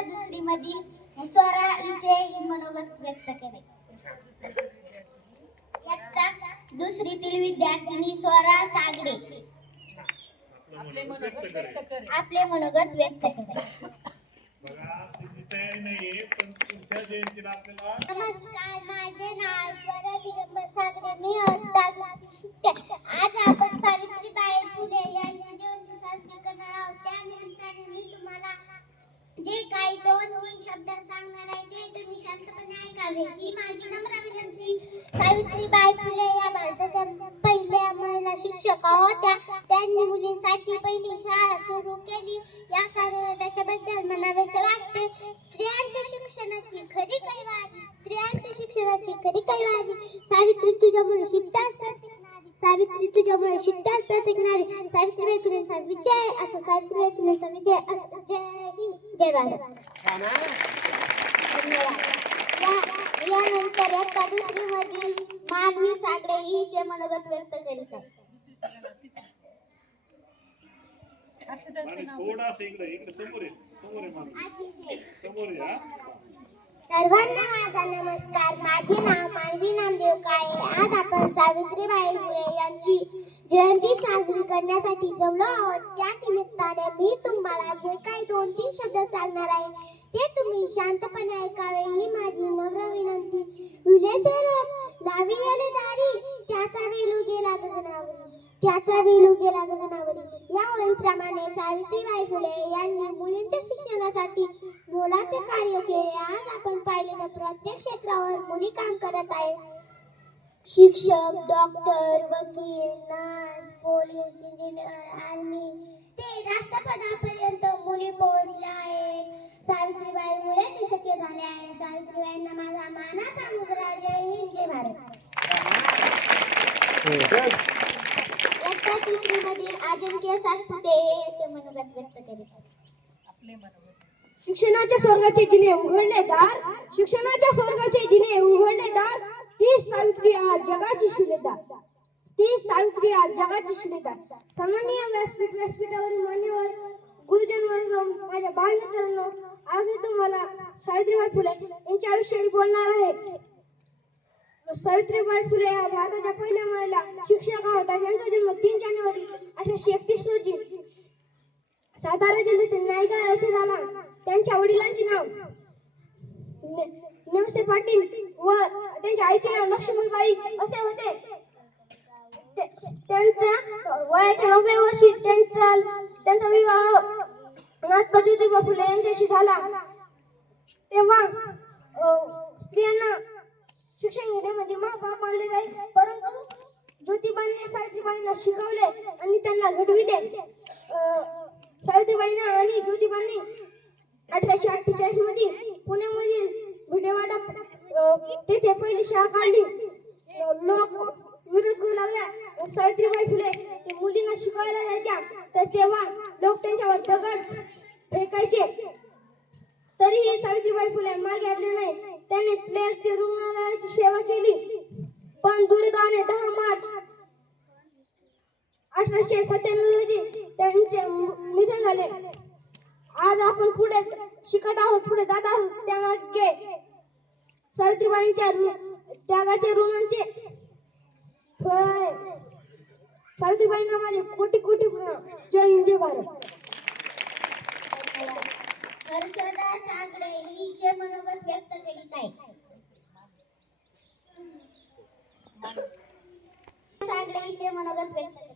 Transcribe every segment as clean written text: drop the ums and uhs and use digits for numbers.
दुसरी मधील स्वरा हिचे मनोगत व्यक्त केले. इयत्ता दुसरीतील विद्यार्थिनी स्वरा सागडे आपले मनोगत व्यक्त केले. नमस्कार, माझे नाव स्वरा दिगंबर सागडे. मी आज आपण सावित्रीबाई फुले यांची जयंती साजरी करणार आहोत. त्या निमित्ताने मी तुम्हाला जे काही 2-3 शब्द सांगणार आहे ते तुम्ही शांतपणे ऐकावे ही माझी नम्र विनंती. सावित्रीबाई फुले या भारताच्या पहिल्या महिला शिक्षक होत्या. त्यांनी मुलींसाठी पहिली शाळा सुरू केली. या कार्याबद्दल म्हणावेसे वाटते. स्त्रियांच्या शिक्षणाची खरी कैवारी सावित्री तुझ्यामुळे शिकताच प्रतिकणारी. सावित्री तुझ्यामुळे शिकताच प्रतिकणारी. सावित्रीबाई फुलेंचा विजय असो. सावित्रीबाई फुलेंचा विजय असो. जय हिंद, जय भारत. धन्यवाद. यानंतर इयत्ता दुसरी मधील मानवी सागडे हिचे मनोगत व्यक्त करीत आहे. सर्वांना माझा नमस्कार. माझे नाव मानवी नामदेव काळे. आज आपण सावित्रीबाई फुले यांची जयंती साजरी करण्यासाठी जमलो आहोत. त्या निमित्ताने मी तुम्हाला जे काही 2-3 शब्द सांगणार आहे ते तुम्ही शांतपणे ऐकावे ही माझी नम्र विनंती. विलेसे रोप लाविलेले दारी त्याचा वेलू गेला गगनावरी. या ओळीप्रमाणे सावित्रीबाई फुले यांनी मुलींच्या शिक्षणासाठी मोलाचे कार्य केले. आज आपण पाहिले तर प्रत्येक क्षेत्रावर मुली काम करत आहेत. शिक्षक, डॉक्टर, वकील, नर्स, पोलीस, इंजिनियर, आर्मी ते राष्ट्रपतीपर्यंत मुली पोहोचल्या आहेत. सावित्रीबाईमुळेच हे शक्य झाले आहे. सावित्रीबाईंना माझा मानाचा मुजरा. जय हिंद, जय भारत. इयत्ता तिसरीमधील अजिंक्य सातपुते हे याचे मनोगत व्यक्त करीत आहेत. शिक्षणाच्या स्वर्गाचे जिने उघडले दार. ती सावित्री आज जगाची शिलेदार. सन्माननीय व्यासपीठावरील मान्यवर गुरुजन वर्ग, माझ्या बालमित्रांनो, आज मी तुम्हाला सावित्रीबाई फुले यांच्याविषयी बोलणार आहे. सावित्रीबाई फुले या भारताच्या पहिल्या महिला शिक्षक होत्या. त्यांचा जन्म 3 जानेवारी 1831 रोजी सातारा जिल्ह्यातील नायगाव येथे झाला. त्यांच्या वडिलांचे नाव नेवसे पाटील व त्यांच्या आईचे नाव लक्ष्मीबाई असे होते. त्यांच्या वयाच्या 90व्या वर्षी त्यांचा विवाह महात्मा ज्योतिबा फुले यांच्याशी झाला. तेव्हा स्त्रियांना शिक्षण घेणे म्हणजे महापाप मानले जाईल. परंतु ज्योतिबांनी सावित्रीबाईंना शिकवले आणि त्यांना घडविले. सावित्रीबाईंना आणि ज्योतिबांनी 1848 मध्ये पुण्यामधील भिडेवाडा तेथे पहिली शाळा काढली. लोक विरोध करू लागला. सावित्रीबाई फुले ते मुलींना शिकवायला जायच्या तर तेव्हा लोक त्यांच्यावर दगड फेकायचे. तरीही सावित्रीबाई फुले मागे हटले नाही. त्यांनी प्लेगच्या रुग्णालयाची सेवा केली. पण दुर्दैवाने 10 मार्च 1897 रोजी त्यांचे निधन झाले. आज आपण पुढे शिकत आहोत, पुढे जात आहोत. त्यामागे सावित्रीबाईंच्या त्यागाचे ऋणांचे सावित्रीबाईंना माझे कोटी प्रणाम. जय हिंद, जय भारत. हर्षदा सागडे हिचे मनोगत व्यक्त करीत आहे. सागडे हिचे मनोगत व्यक्त करीत.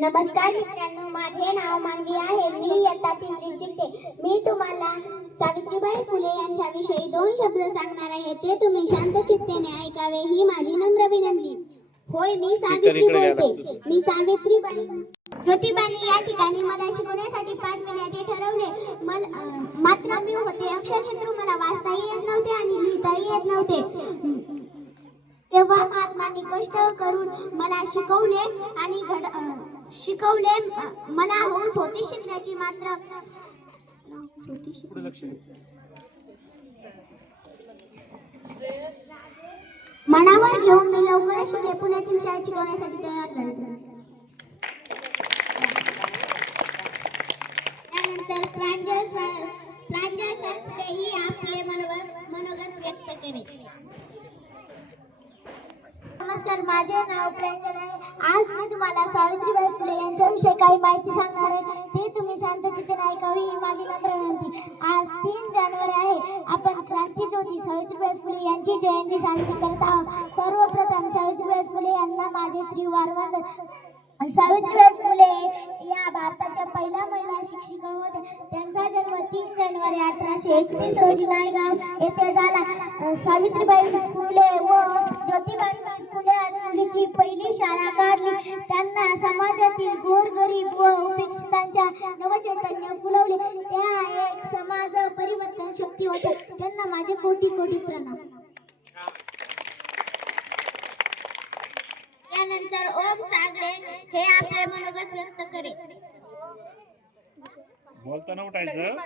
नमस्कार मित्रांनो, माझे नाव मानवी आहे. मी इयत्ता 3री शिकते. मी तुम्हाला सावित्रीबाई फुले यांच्याविषयी 2 शब्द सांगणार आहे. ते तुम्ही शांत चित्ताने ऐकावे ही माझी नम्र विनंती. होय, मी सावित्री बोलते. मी सावित्रीबाई. ज्योतिबांनी या ठिकाणी मला शिकवण्यासाठी पाठविण्याचे ठरवले. मात्र मी होते अक्षरशत्रू. मला वाचताही येत नव्हते आणि लिहिताही येत नव्हते. तेव्हा महात्मांनी कष्ट करून मला शिकवले. मला हौस होती शिकण्याची. मात्र मनावर घेऊन मी लवकरच शिकले. पुण्यातील शाळेत शिकवण्यासाठी तयार झाले. त्यानंतर प्रांजळ सरपुते ही आपले मनोगत व्यक्त करेल. नमस्कार, माझे नाव प्रांजळ आहे. आज मी तुम्हाला सावित्रीबाई फुले यांच्याविषयी काही माहिती सांगणार आहे. ते तुम्ही शांतचित्तेने ऐकावी ही माझी नम्र विनंती. आज 3 जानेवारी आहे. आपण क्रांतीज्योती सावित्रीबाई फुले यांची जयंती साजरी करत आहोत. सर्वप्रथम सावित्रीबाई फुले यांना माझे त्रिवार वंदन. सावित्रीबाई फुले या भारताच्या पहिल्या महिला शिक्षिका होत्या. त्यांचा जन्म 3 जानेवारी 1831 रोजी नायगाव येथे झाला. सावित्रीबाई फुले व ज्योतिबांनी पुण्यात मुलीची पहिली शाळा काढली. त्यांना समाजातील गोरगरीब व उपेक्षितांच्या नवचैतन्य फुलवले. त्या एक समाज परिवर्तन शक्ती होत्या. त्यांना माझे कोटी कोटी प्रणाम. त्यानंतर ओम सागडे हे आपले मनोगत व्यक्त करेल. बोलताना उठायचं.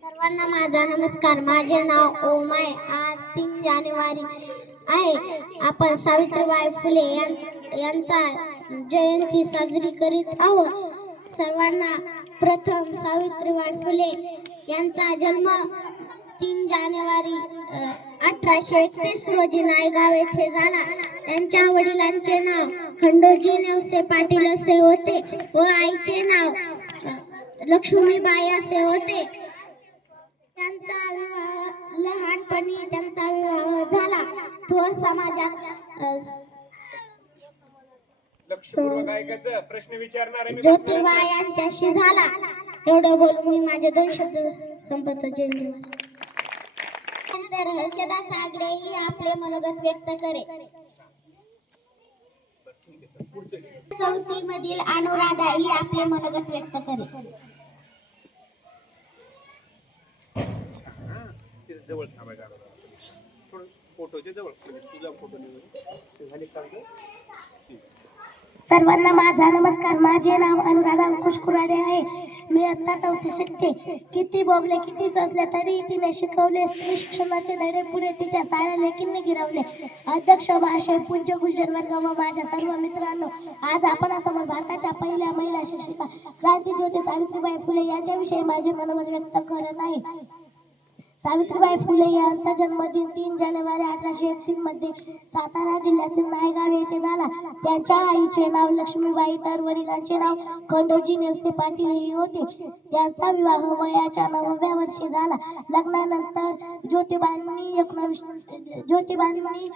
सर्वांना माझा नमस्कार. माझे नाव ओम आहे. आज 3 जानेवारी आहे. आपण सावित्रीबाई फुले यांचा जयंती साजरी करीत आहोत. सर्वांना प्रथम सावित्रीबाई फुले यांचा जन्म 3 जानेवारी 1831 रोजी नायगाव येथे झाला. त्यांच्या वडिलांचे नाव खंडोजी नेवसे पाटील असे होते व आईचे नाव लक्ष्मीबाई असे होते. लहानपणी त्यांचा विवाह झाला. थोर समाजात प्रश्न विचारणार ज्योतिबा यांच्याशी झाला. एवढं बोलून मी माझे 2 शब्द संपवतो. जय हिंद. नंतर हर्षदा सागडे ही आपले मनोगत व्यक्त करेल. 4थी मधील अनुराधा ही आपले मनोगत व्यक्त करेल. जवळ थांबायचं. थोडं फोटोच्या जवळ तुझा फोटो झाले चांगलं. सर्वांना माझा नमस्कार. माझे नाव अनुराधा अंकुश कुराडे आहे. मी आता 4थी शिकते. किती बोगले किती सजले तरी तिने शिकवले. स्त्री शिक्षणाचे धडे पुढे तिच्या साऱ्या लेकींनी गिरवले. अध्यक्ष महाशय, पूज्य गुरुजन वर्ग व माझ्या सर्व मित्रांनो, आज आपणासमोर भारताच्या पहिल्या महिला शिक्षिका क्रांतीज्योती सावित्रीबाई फुले यांच्याविषयी माझे मनोगत व्यक्त करत आहे. सावित्रीबाई फुले यांचा जन्मदिन 3 जानेवारी 1831 मध्ये सातारा जिल्ह्यातील नायगाव येथे झाला. त्यांच्या आईचे नाव लक्ष्मीबाई तर वडिलांचे नाव खंडोजी नेवसे पाटील हे होते. त्यांचा विवाह वयाच्या 9व्या वर्षी झाला. लग्नानंतर ज्योतिबांनी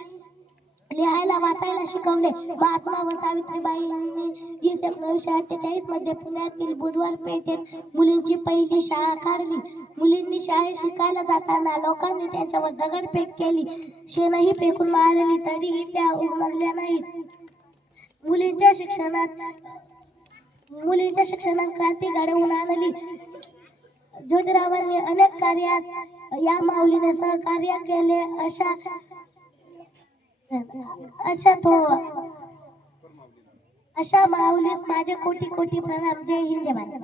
लिहायला वाचायला शिकवले. महात्मा व सावित्रीबाईंनी 1948 मध्ये पुण्यातील बुधवार पेठेत मुलींची पहिली शाळा काढली. मुलींनी शाळेत शिकायला जाताना लोकांनी त्यांच्यावर दगडफेक केली. शेणही फेकून मारली तरीही त्या उमगल्या नाहीत. मुलींच्या शिक्षणात क्रांती घडवून आणली. ज्योतिरावांनी अनेक कार्यात या माऊलीने सहकार्य केले. अशा माऊलीस माझे कोटी कोटी प्रणाम. जय हिंद, जय भारत.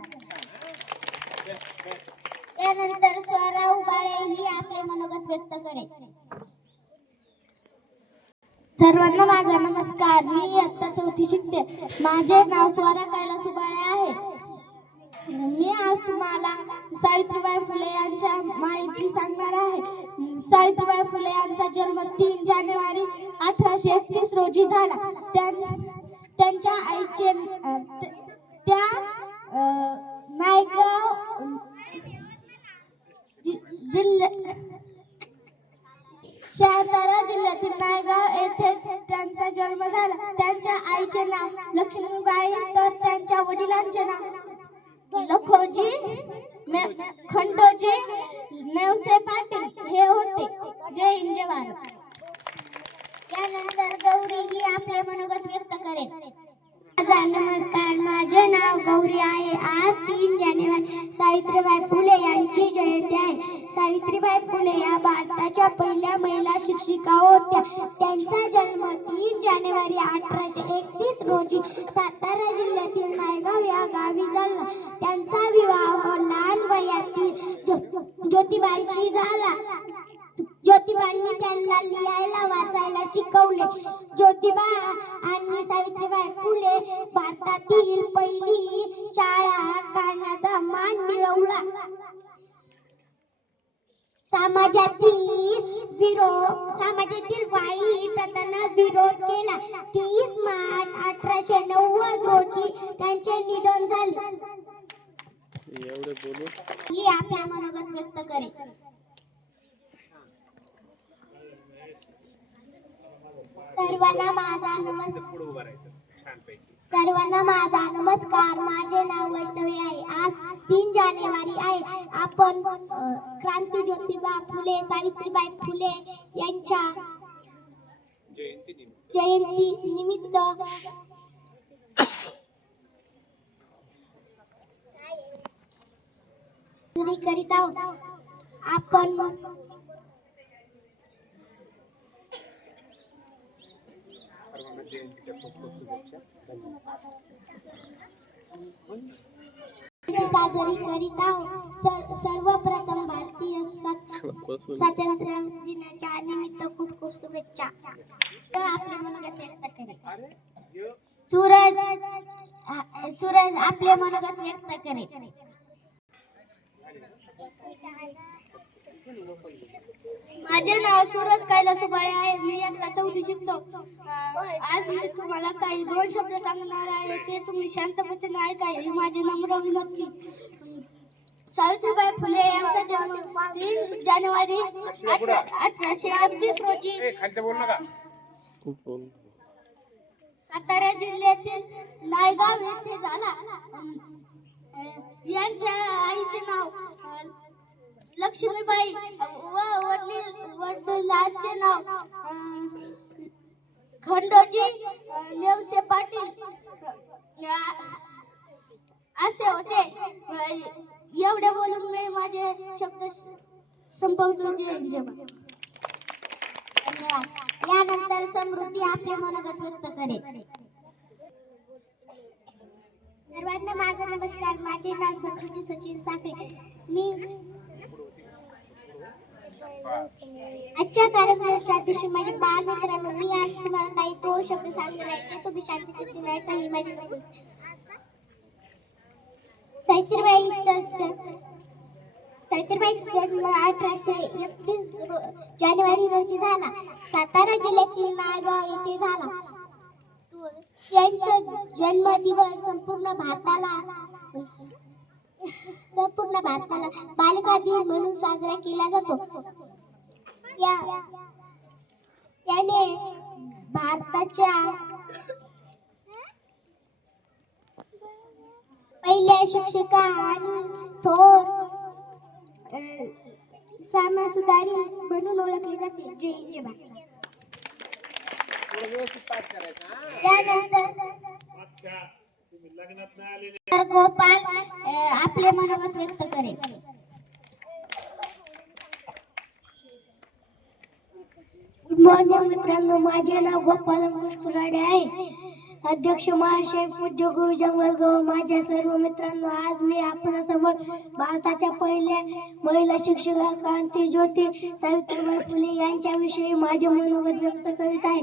त्यानंतर स्वरा उबाळे ही आपले मनोगत व्यक्त करेल. सर्वांना माझा नमस्कार. मी इयत्ता 4थी शिकते. माझे नाव स्वरा कैलास उबाळे आहे. मी आज तुम्हाला सावित्रीबाई फुले यांच्या माहिती सांगणार आहे. सावित्रीबाई फुले यांचा जन्म 3 जानेवारी 1831 रोजी झाला. त्यांच्या आईचे त्या नायगाव सातारा जिल्ह्यातील नायगाव येथे त्यांचा जन्म झाला. त्यांच्या आईचे नाव लक्ष्मीबाई तर त्यांच्या वडिलांचे नाव खंडोजी नेवसे पाटील हे होते. जय हिंद, जय भारत. त्यानंतर गौरी ही आपले मनोगत व्यक्त करेल. माझा नमस्कार. माझे नाव गौरी आहे. आज 3 जानेवारी सावित्रीबाई फुले यांची जयंती आहे. सावित्रीबाई फुले या भारताच्या पहिल्या महिला शिक्षिका होत्या. त्यांचा जन्म 3 जानेवारी 1831 रोजी सातारा जिल्ह्यातील नायगाव या गावी झाला. त्यांचा विवाह लहान वयातील ज्योतिबाईशी झाला. ज्योतिबांनी त्यांना लिहायला वाचायला शिकवले. ज्योतिबा आणि सावित्रीबाई फुले भारतातील पहिली शाळा काढण्याचा समाजातील वाईट प्रथांना विरोध केला. 30 मार्च 1890 रोजी त्यांचे निधन झाले. एवढे बोलून ही आपल्या मनोगत व्यक्त करेल. सर्वांना माझा नमस्कार. पुढे उभं राहायचं छानपैकी. सर्वांना माझा नमस्कार. माझे नाव वैष्णवी आहे. आज 3 जानेवारी आहे. आपण क्रांती ज्योतिबा फुले, सावित्रीबाई फुले यांच्या जयंती निमित्त करीत आहोत. आपण सर्वांना जयंतीच्या खूप खूप शुभेच्छा. साजरी करीत आहोत. सर्वप्रथम भारतीय स्वातंत्र्य दिनाच्या निमित्त खूप खूप शुभेच्छा. तर आपले मनोगत व्यक्त करेल. सूरज आपले मनोगत व्यक्त करेल. माझे नाव सूरज कैलास सुबाळे आहे. मी इयत्ता 4वी शिकतो. आज मी तुम्हाला काही 2 शब्द सांगणार आहे. ते तुम्ही शांतपणे ऐका. ही माझी नम्र विनंती. सावित्रीबाई फुले यांचा जन्म 3 जानेवारी 1831 रोजी सातारा जिल्ह्यातील नायगाव येथे झाला. यांच्या आईचे नाव लक्ष्मीबाई व वडिलांचे नाव खंडोजी नेवसे पाटील असे होते. एवढे बोलून मी माझे शब्द संपवतो. धन्यवाद. यानंतर समृद्धी आपले मनोगत व्यक्त करेल. सर्वांना माझा नमस्कार. माझे नाव समृद्धी सचिन साखरे. मी आजच्या कार्यक्रमाच्या दिवशी माझे बाळ मित्रांनो, मी आज तुम्हाला काही 2 शब्द सांगणार आहे. ते तुम्ही शांतचित्ताने ऐका. ही माझी सावित्रीबाईंचा जन्म 1831 जानेवारी रोजी झाला. सातारा जिल्ह्यातील नायगाव येथे झाला. त्यांचा जन्मदिवस संपूर्ण भारताला बालिका दिन म्हणून साजरा केला जातो. त्याने भारताच्या पहिल्या शिक्षिका आणि थोर समाजसुधारी म्हणून ओळखले जाते. जय हिंद जय भारत. त्यानंतर गोपाल आपले मनोगत व्यक्त करेल. गुड मॉर्निंग मित्रांनो. माझे नाव गोपाल अंकुश कुराडे आहे. अध्यक्ष महाशय, पूज्य गुरुजन वर्ग, माझ्या सर्व मित्रांनो, आज मी आपणासमोर भारताच्या पहिल्या महिला शिक्षिका क्रांती ज्योती सावित्रीबाई फुले यांच्याविषयी माझे मनोगत व्यक्त करीत आहे.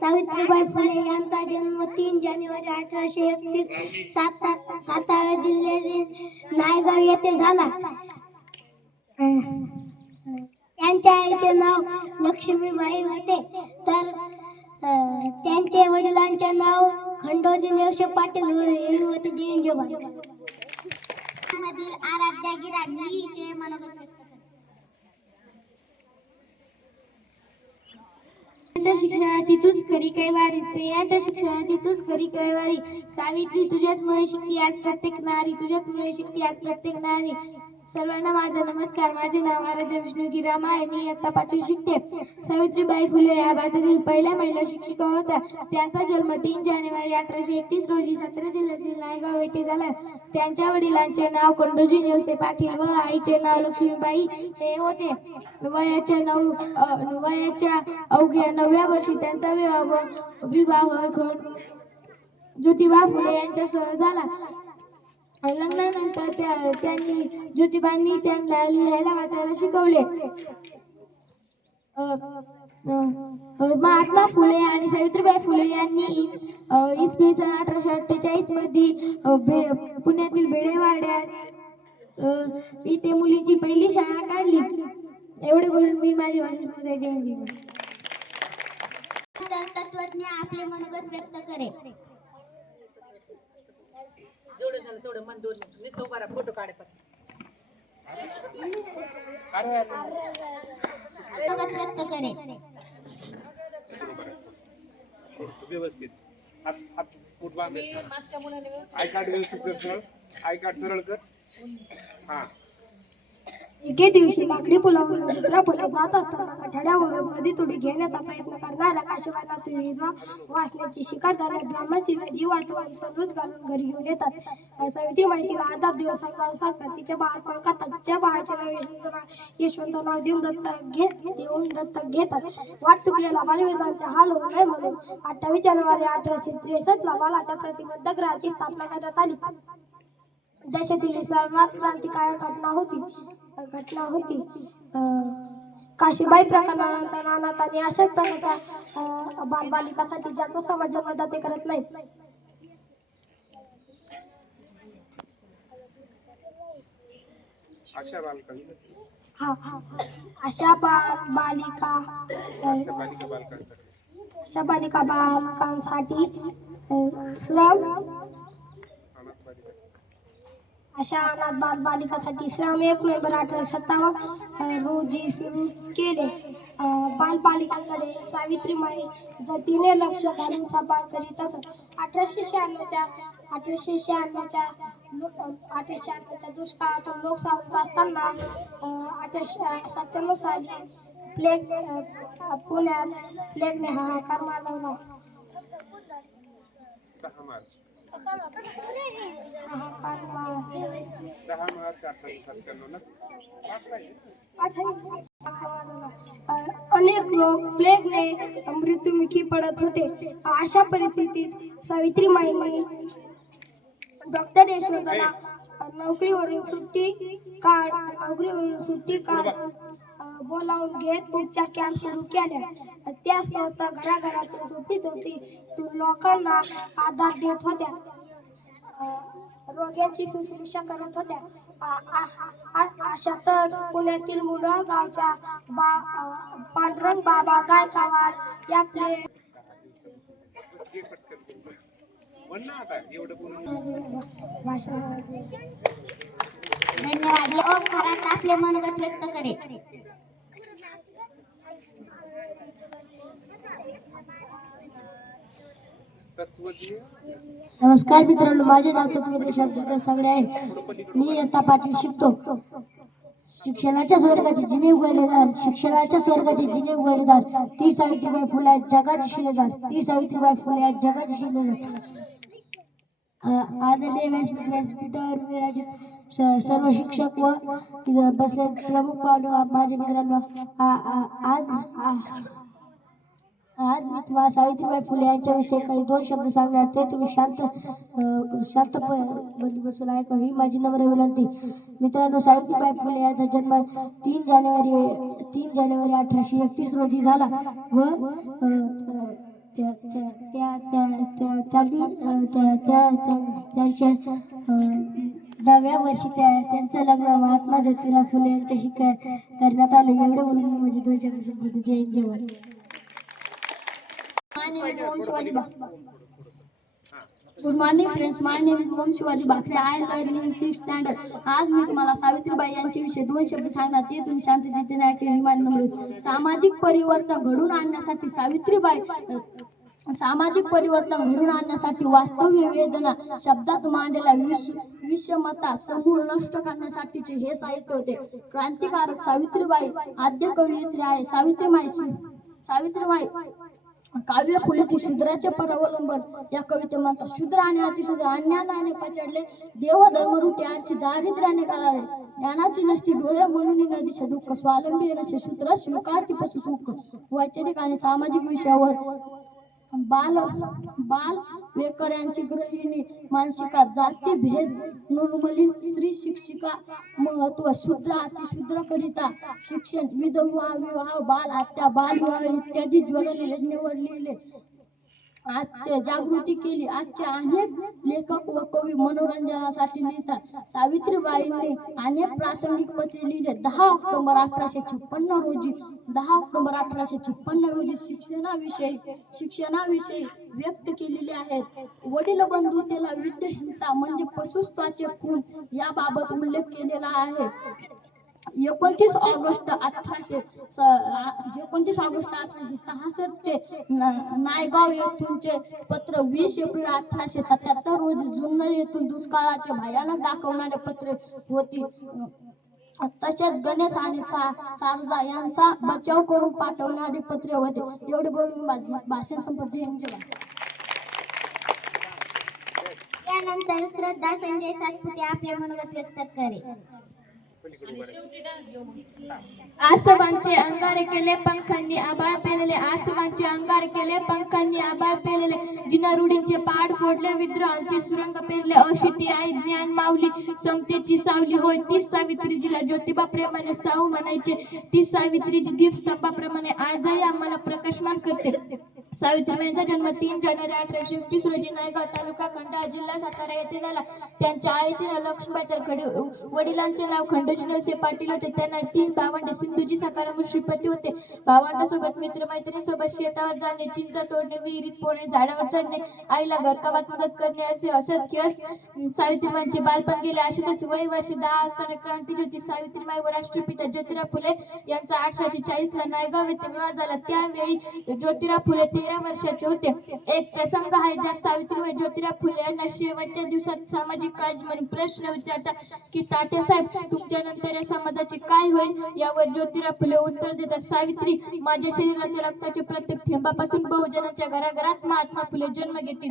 सावित्रीबाई फुले यांचा जन्म 3 जानेवारी 1831 सातारा जिल्ह्यातील नायगाव येथे झाला. त्यांच्या आईचे नाव लक्ष्मीबाई होते, तर त्यांचे वडिलांचे नाव खंडोजी नेवसे पाटील होते. जय हिंद जय भारत. मधील आराध्या गिराड मी ते मनोगत व्यक्त करते. शिक्षणाची तूच खरी कैवारी. स्त्रियांच्या शिक्षणाची तूच खरी कैवारी. सावित्री तुझ्याचमुळे शिकली आज प्रत्येक नारी. तुझ्याचमुळे शिकली आज प्रत्येक नारी. सर्वांना माझा नमस्कार. माझे नाव आराध्या विष्णू गिराम आहे. मी इयत्ता 5वी शिकते. सावित्रीबाई फुले या भारतातील पहिल्या महिला शिक्षिका होत्या. त्यांचा जन्म 3 जानेवारी 1831 रोजी सातारा जिल्ह्यातील नायगाव येथे झाला. त्यांच्या वडिलांचे नाव खंडोजी नेवसे पाटील व आईचे नाव लक्ष्मीबाई हे होते. वयाच्या अवघ्या 9व्या वर्षी त्यांचा विवाह ज्योतिबा फुले यांच्यासह झाला. लग्नानंतर ज्योतिबांनी त्यांना लिहायला वाचायला शिकवले. महात्मा फुले आणि सावित्रीबाई फुले यांनी इसवी सन 1848 मध्ये पुण्यातील बेडेवाड्यात इथे मुलींची पहिली शाळा काढली. एवढे बोलून मी माझी भाषण संपवते. जय हिंद, जय महाराष्ट्र. तत्वज्ञ आपले मनोगत व्यक्त करे. जेवढं झालं तेवढं मन दोन नुसतं उभा राहा, फोटो काढ पण. मनोगत व्यक्त करे. व्यवस्थित हात हात पोट बांध. मी मागच्या मुलाने व्यवस्थित आय कार्ड व्यवस्थित कर. सरळ आय कार्ड सरळ कर. हा एके दिवशी लाकडी पुलावरून दुसऱ्या पुलात जात असताना कठड्यावरून नदी तुडी घेण्याचा प्रयत्न करणाऱ्या काशीबाईंना ती विधवा वाचण्याची शिकार झाल्या. ब्रह्मचिला जीव वाचवून समजूत घालून घरी घेऊन येतात. सावित्रीबाई तिला आधार देऊन सांगतात. तिच्या बाळात पण करतात. तिच्या बाळाचे नाव यशवंत नाव देऊन दत्तक घेतात. वाट चुकलेला बालविधांचा हाल होऊ नये म्हणून 28 जानेवारी 1863 ला बालाच्या प्रतिबंध गृहाची स्थापना करण्यात आली. देशातील ही सर्वात क्रांतिकारक घटना होती. काशीबाई प्रकरणानंतर अनाथ आणि अशाच प्रकारच्या बालबालिकांसाठी ज्याचा समाज जन्मदाते करत नाहीत. अशा बालकांचं अशा बालिका बालकांसाठी बालकांसाठी श्रम अशा अनाथ बालिकांसाठी श्रम 1 नोव्हेंबर 1857 रोजी सुरू केले. बालबालिकांकडे सावित्रीबाई जतीने लक्ष घालून सांभाळ करीत असत. 1896च्या दुष्काळातून लोक सावरत असताना 1897 साली पुण्यात प्लेगने हाहाकार माजवला. 10 मार्च 1897 अनेक लोक प्लेगने मृत्युमुखी पडत होते. अशा परिस्थितीत सावित्रीबाईंनी डॉक्टर यशवंतला नोकरीवरून सुट्टी काढून बोलावून घेत उपचार कॅम्प सुरू केल्या. त्या स्वतः घराघरातून झोपडीतून लोकांना आधार देत होत्या. रोग्यांची शुश्रूषा करत होत्या. अशातच पुण्यातील मुलं गावच्या पांडुरंग बाबा गायकवाड या धन्यवाद. ओम खरात आपले मनोगत व्यक्त करे. नमस्कार मित्रांनो, माझे नाव तत्वज्ञ शास्त्रज्ञ सगळे आहे. मी इयत्ता 5वी शिकतो. शिक्षणाच्या स्वर्गाचे जिने उघडलेदार ती सावित्रीबाई फुले आहेत जगाची शिलेदार. आदरणीय व्यासपीठावर विराजित सर्व शिक्षक व बसले प्रमुख पाहुणे, माझे मित्रांनो, आज मी तुम्हाला सावित्रीबाई फुले यांच्याविषयी काही 2 शब्द सांगणार. ते तुम्ही शांतपणे बसून ऐकावे ही माझी नम्र विनंती. मित्रांनो, सावित्रीबाई फुले यांचा जन्म 3 जानेवारी 1831 रोजी झाला व त्यांच्या 9व्या वर्षी त्यांचं लग्न महात्मा ज्योतिराव फुले यांच्याशी करण्यात आले. एवढे बोलून मी माझे 2 शब्द संपवते. जय हिंद, जय Maharashtra. Good morning friends, my name is Om Shivaji Bakre. I am learning 6th standard. आज मी तुम्हाला सावित्रीबाई यांच्याविषयी 2 शब्द सांगणार. ते तुम्ही शांतचित्ताने ऐका ही माझी नम्र. सामाजिक परिवर्तन घडून आणण्यासाठी वास्तव्य वेदना शब्दात मांडलेल्या विषमता समूळ नष्ट करण्यासाठीचे हे साहित्य होते. क्रांतिकारक सावित्रीबाई आद्य कवयित्री आहे. सावित्रीबाई काव्य फुलेती शूद्राचे परावलंबन या कविते म्हणतात. शूद्र आणि अतिशूद्र अन्यायाने पचडले, देव धर्मरूपी आरची दारिद्र्याने गाळले. ज्ञानाची नसती डोळे म्हणून नदीचे दुःख, स्वावलंबी नसे शूद्र स्वीकारती पशु सुख. वैचारिक आणि सामाजिक विषयावर बाल वेकऱ्यांची गृहिणी मानसिका, जाती भेद निर्मूलन, स्त्री शिक्षिका महत्व, शूद्र अतिशूद्र करिता शिक्षण, विधवा विवाह, बाल हत्या, बालविवाह इत्यादी ज्वलन यज्ञावर लिहिले. जागृती केली. आजचे अनेक लेखक व कवी मनोरंजनासाठी लिहितात. सावित्रीबाईंनी अनेक प्रासंगिक पत्रे लिहिले. 10 ऑक्टोबर 1856 रोजी शिक्षणाविषयी व्यक्त केलेले आहेत. वडील बंधुतेला विद्याहीनता म्हणजे पशुत्वाचे खून याबाबत उल्लेख केलेला आहे. 29 ऑगस्ट 1866 चे नायगाव येथूनचे पत्र 20 एप्रिल 1877 रोजी जुन्नर येथून दुष्काळाचे भयानक दाखवणारे पत्रे होती. तसेच गणेश आणि सारजा यांचा बचाव करून पाठवणारे पत्रे होते. एवढे बोलून माझे भाषण संपत. जय हिंद. त्यानंतर श्रद्धा संजय सातपुते आपले मनोगत व्यक्त करेल. आसमानचे अंगारे केले पंखांनी आभाळ पेलेले, आसमानचे अंगारे केले पंखांनी आभाळ पेलेले, जिना रूढींचे पाड फोडले, विद्रोहांचे सुरंग पेरले, अशिती आई ज्ञान माऊली समतेची सावली होय. तीच सावित्री जिला ज्योतिबा प्रेमाने साऊ म्हणायचे, ती सावित्री जी दीपस्तंभाप्रमाणे आजही आम्हाला प्रकाशमान करते. सावित्रीबाईंचा जन्म 3 जानेवारी 1831 रोजी नायगाव तालुका खंडाळा जिल्हा सातारा येथे झाला. त्यांच्या आईचे नाव लक्ष्मीबाई तर वडिलांचे नाव खंडोजी नवसे पाटील होते. त्यांना 3 भावंडे. सिंधुजी सखाराम श्रीपती होते. भावंडासोबत मित्रमैत्रिणीसोबत शेतावर जाणे, चिंच तोडणे, विहिरीत पोहणे, झाडावर चढणे, आईला घरकामात मदत करणे असे असत किंवा सावित्रीबाईंचे बालपण गेले. अशातच वय वर्ष 10 असताना क्रांतीज्योती सावित्रीबाई व राष्ट्रपिता ज्योतिराव फुले यांचा 1840 ला नायगाव येथे विवाह झाला. त्यावेळी ज्योतिराव फुले 13 वर्षाचे होते. एक प्रसंग आहे ज्यात सावित्रीबाई ज्योतिराव फुले यांना शेवटच्या दिवसात सामाजिक काळजी म्हणून प्रश्न विचारतात की तात्यासाहेब तुमच्या नंतर या समाजाचे काय होईल. यावर ज्योतिराव फुले उत्तर देतात, सावित्री माझ्या शरीराच्या रक्ताच्या प्रत्येक थेंबापासून बहुजनांच्या घराघरात महात्मा फुले जन्म घेतील.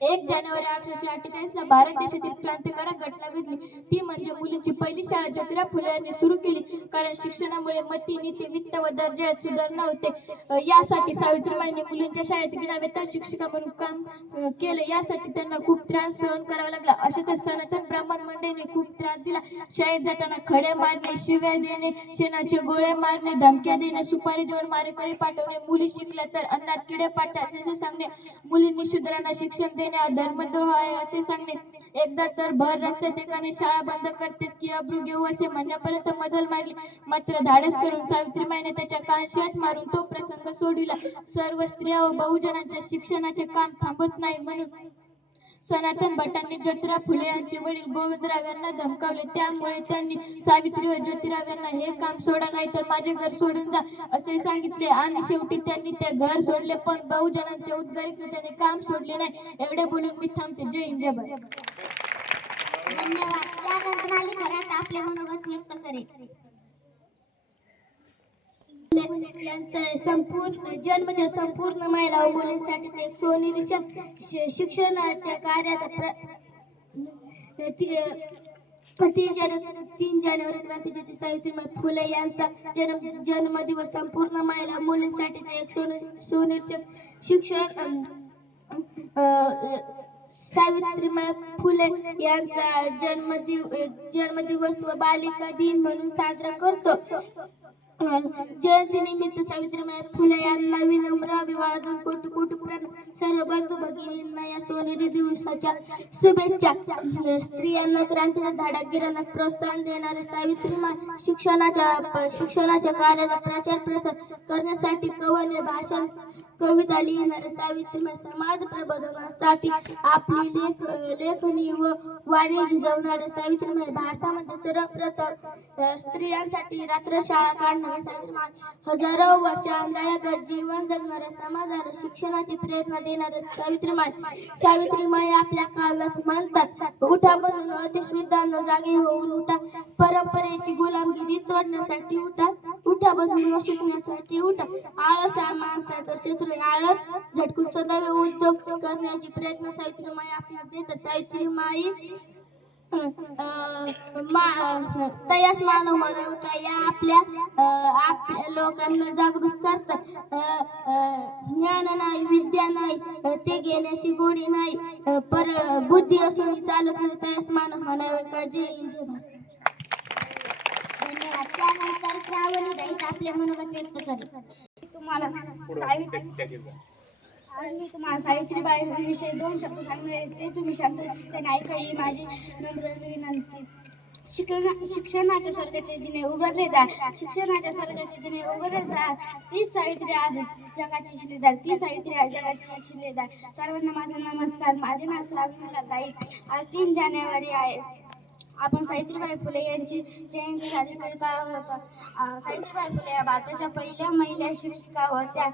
1 जानेवारी 1848 ला भारत देशातील क्रांतिकारक घटना घडली. ती म्हणजे मुलींची पहिली शाळा ज्योतिराव फुले यांनी सुरू केली. कारण शिक्षणामुळे मती, नीती, वित्त व दर्जात सुधारणा होते. यासाठी सावित्रीबाईंनी मुलींच्या शाळेत विनावेतन शिक्षिका म्हणून काम केले. यासाठी त्यांना खूप त्रास सहन करावा लागला. अशातच सनातन ब्राह्मण मंडळींनी खूप त्रास दिला. शाळेत जाताना खडे मारणे, शिव्या देणे, शेणाचे गोळे मारणे, धमक्या देणे, सुपारी देऊन मारेकरी पाठवणे, मुली शिकल्या तर अन्नात किडे पाडतात असे सांगणे, मुलींनी शूद्रांना शिक्षण देणे धर्मद्रोह आहे असे सांगणे. एकदा तर भर रस्त्यात एकाने शाळा बंद करतेच की अब्रू घेऊ असे म्हणण्यापर्यंत मजल मारली. मात्र धाडस करून सावित्रीबाईने त्याच्या कानशियात मारून तो प्रसंग सोडविला. सर्व स्त्रिया व बहुजनांच्या शिक्षणाचे काम थांबत नाही म्हणून सनातन भटांनी ज्योतिराव फुले यांचे वडील गोविंदराव यांना धमकावले. त्यामुळे त्यांनी सावित्री व ज्योतिराव यांना हे काम सोडा नाही तर माझे घर सोडून जा असे सांगितले आणि शेवटी त्यांनी ते घर सोडले. पण बहुजनांचे उद्गारिकरित्याने काम सोडले नाही. एवढे बोलून मी थांबते. जय हिंद. जय भारत. धन्यवाद. त्यानंतर आली खरात आपले मनोगत व्यक्त करेल. यांचा संपूर्ण जन्मदिवस संपूर्ण महिला व मुलींसाठी एक सोनेरी शिक्षणाच्या कार्यात 3 जानेवारी क्रांतीज्योती सावित्रीबाई फुले यांचा जन्मदिवस संपूर्ण महिला मुलींसाठी एक सोनेरी शिक्षण सावित्रीबाई फुले यांचा जन्मदिवस व बालिका दिन म्हणून साजरा करतो. जयंतीनिमित्त सावित्रीबाई फुले यांना विनम्र अभिवादन. कोटी कोटी सर्व बंधू भगिनींना या सोनेरी दिवसाच्या शुभेच्छा. स्त्रियांना क्रांतीच्या धाडकगिरांना प्रोत्साहन देणारे सावित्रीबाई शिक्षणाच्या कार्याचा प्रचार प्रसार करण्यासाठी कवने, भाषण, कविता लिहिणारे सावित्रीबाई समाज प्रबोधनासाठी आपली लेखनी व वाणी झिजवणारे सावित्रीबाई भारतामध्ये सर्वप्रथम स्त्रियांसाठी रात्रशाळा काढणारे सावित्रीबाई हजारो वर्ष अंधारात जीवन जगणाऱ्या समाजाला शिक्षणाची प्रेरणा देणारे सावित्रीबाई आपल्या काव्यात म्हणतात, उठा बनून अतिश्रद्धांनो जागे होऊन उठा, परंपरेची गुलामगिरी तोडण्यासाठी उठा, उठा बनून शिकण्यासाठी उठा. आळस हा माणसाचा शत्रू. आळस झटकून सदैव उद्योग करण्याची प्रेरणा सावित्रीबाई आपल्याला देतात. सावित्रीबाई तयास मानव म्हणून या आपल्या लोकांना जागृत करतात. ज्ञान नाही, विद्या नाही, ते घेण्याची गोडी नाही, पर बुद्धी असून चालत नाही. तयास मानव म्हणावे का. जय हिंद. जय भारत. धन्यवाद. त्यानंतर श्रावणी दाईत आपले मनोगत व्यक्त करेल. तुम्हाला आज मी तुम्हाला सावित्रीबाई विषयी 2 शब्द सांगणार आहे. ते तुम्ही शांतचित्ताने ऐका ही माझी नम्र विनंती. शिक्षणाच्या स्वर्गाचे जिने उघडले जाय, शिक्षणाच्या स्वर्गाचे जिने उघडले जाय, तीच सावित्री आज जगाची शिलेदार, ती सावित्री आज जगाची शिलेदार. सर्वांना माझा नमस्कार. माझे नाव श्रावणीला ताई. आज 3 जानेवारी आहे. आपण सावित्रीबाई फुले यांची जयंती साजरी करीत आहोत. सावित्रीबाई फुले या भारताच्या पहिल्या महिला शिक्षिका होत्या.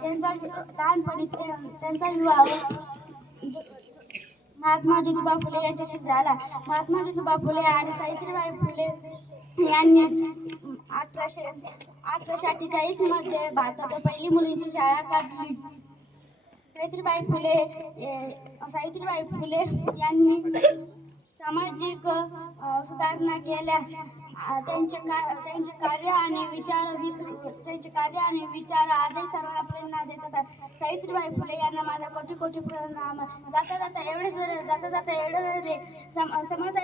त्यांचा लहानपणी त्यांचा विवाह महात्मा ज्योतिबा फुले यांच्याशी झाला. महात्मा ज्योतिबा फुले आणि सावित्रीबाई फुले यांनी 1848 मध्ये भारताच्या पहिली मुलींची शाळा काढली. सावित्रीबाई फुले यांनी सामाजिक सुधारणा केल्या. त्यांचे कार्य आणि विचार आजही सर्वांना प्रेरणा देतात. सावित्रीबाई फुले यांना माझा कोटी कोटी प्रणाम. जाता जाता एवढे समाजाला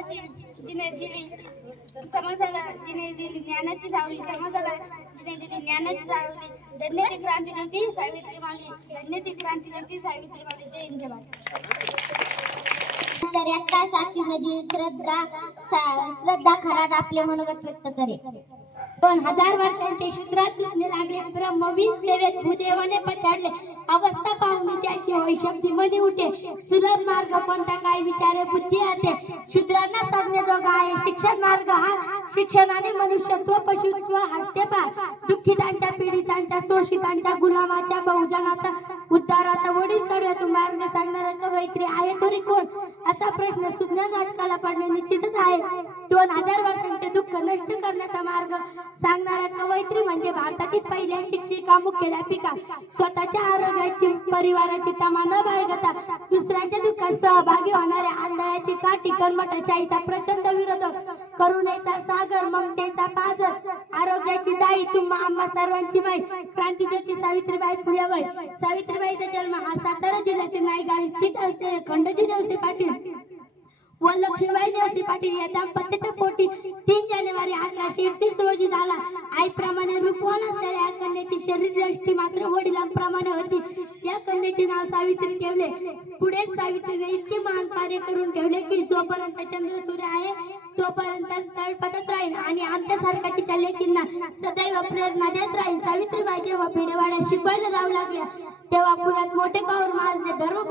जिने दिली ज्ञानाची सावली, समाजाला जिने दिली ज्ञानाची सावली. धन्य क्रांती ज्योती सावित्रीबाई. जय हिंद जय भारत. तर या साथीमधील श्रद्धा खरात आपले मनोगत व्यक्त करे. 2000 वर्षांचे शूद्रात तुटणे लागले. ब्रह्मवीर सेवेत भूदेवाने पछाडले. अवस्था पाहुणी त्याची होय शब्दी मनी उठे. सुलभ मार्ग कोणता काय विचारे बुद्धी आते. शूद्रांना सांगण्याजोगा आहे शिक्षण मार्ग हा. शिक्षणाने मनुष्यत्व पशुत्व हटते पार. दुःखितांच्या पीडितांच्या शोषितांच्या गुलामाच्या बहुजनाचा उद्धाराचा वडील कडव्याचा मार्ग सांगणारा कवयित्री आहे तरी कोण, असा प्रश्न सुज्ञान वाचकाला पडणे निश्चितच आहे. 2000 वर्षांचे दुःख नष्ट करण्याचा मार्ग सांगणारा कवयित्री म्हणजे भारतातील पहिल्या शिक्षिका मुख्याध्यापिका. स्वतःच्या आरोग्याची परिवाराची तमा न बाळगता दुसऱ्यांच्या दुःखात सहभागी होणाऱ्या आंधळ्याची काठी कर्मठशाहीचा प्रचंड विरोध. करुणेचा सागर ममतेचा पाझर आरोग्याची दाई तुम्हा आम्हा सर्वांची माई क्रांतीज्योती सावित्रीबाई फुलेबाई. सावित्रीबाईचा जन्म हा सातारा जिल्ह्यातील नायगाव स्थित असलेले खंडोजी नेवसे पाटील व लक्ष्मीबाई नेवसे पाटील या दाम्पत्याच्या पोटी 3 जानेवारी 1831 रोजी झाला. आईप्रमाणे रूपवान असलेल्या या कन्येची शरीरयष्टी मात्र वडिलांप्रमाणे होती. या कन्येचे नाव सावित्री ठेवले. पुढे सावित्रीने इतके महान कार्य करून ठेवले की जोपर्यंत चंद्र सूर्य आहे तोपर्यंत तळपतच राहील आणि आमच्यासारख्या तिच्या लेकींना सदैव प्रेरणा देत राहील. सावित्रीबाई जेव्हा भिडेवाड्यात शिकवायला जाऊ लागल्या तेव्हा पुण्यात मोठे काऊर महाजने धर्म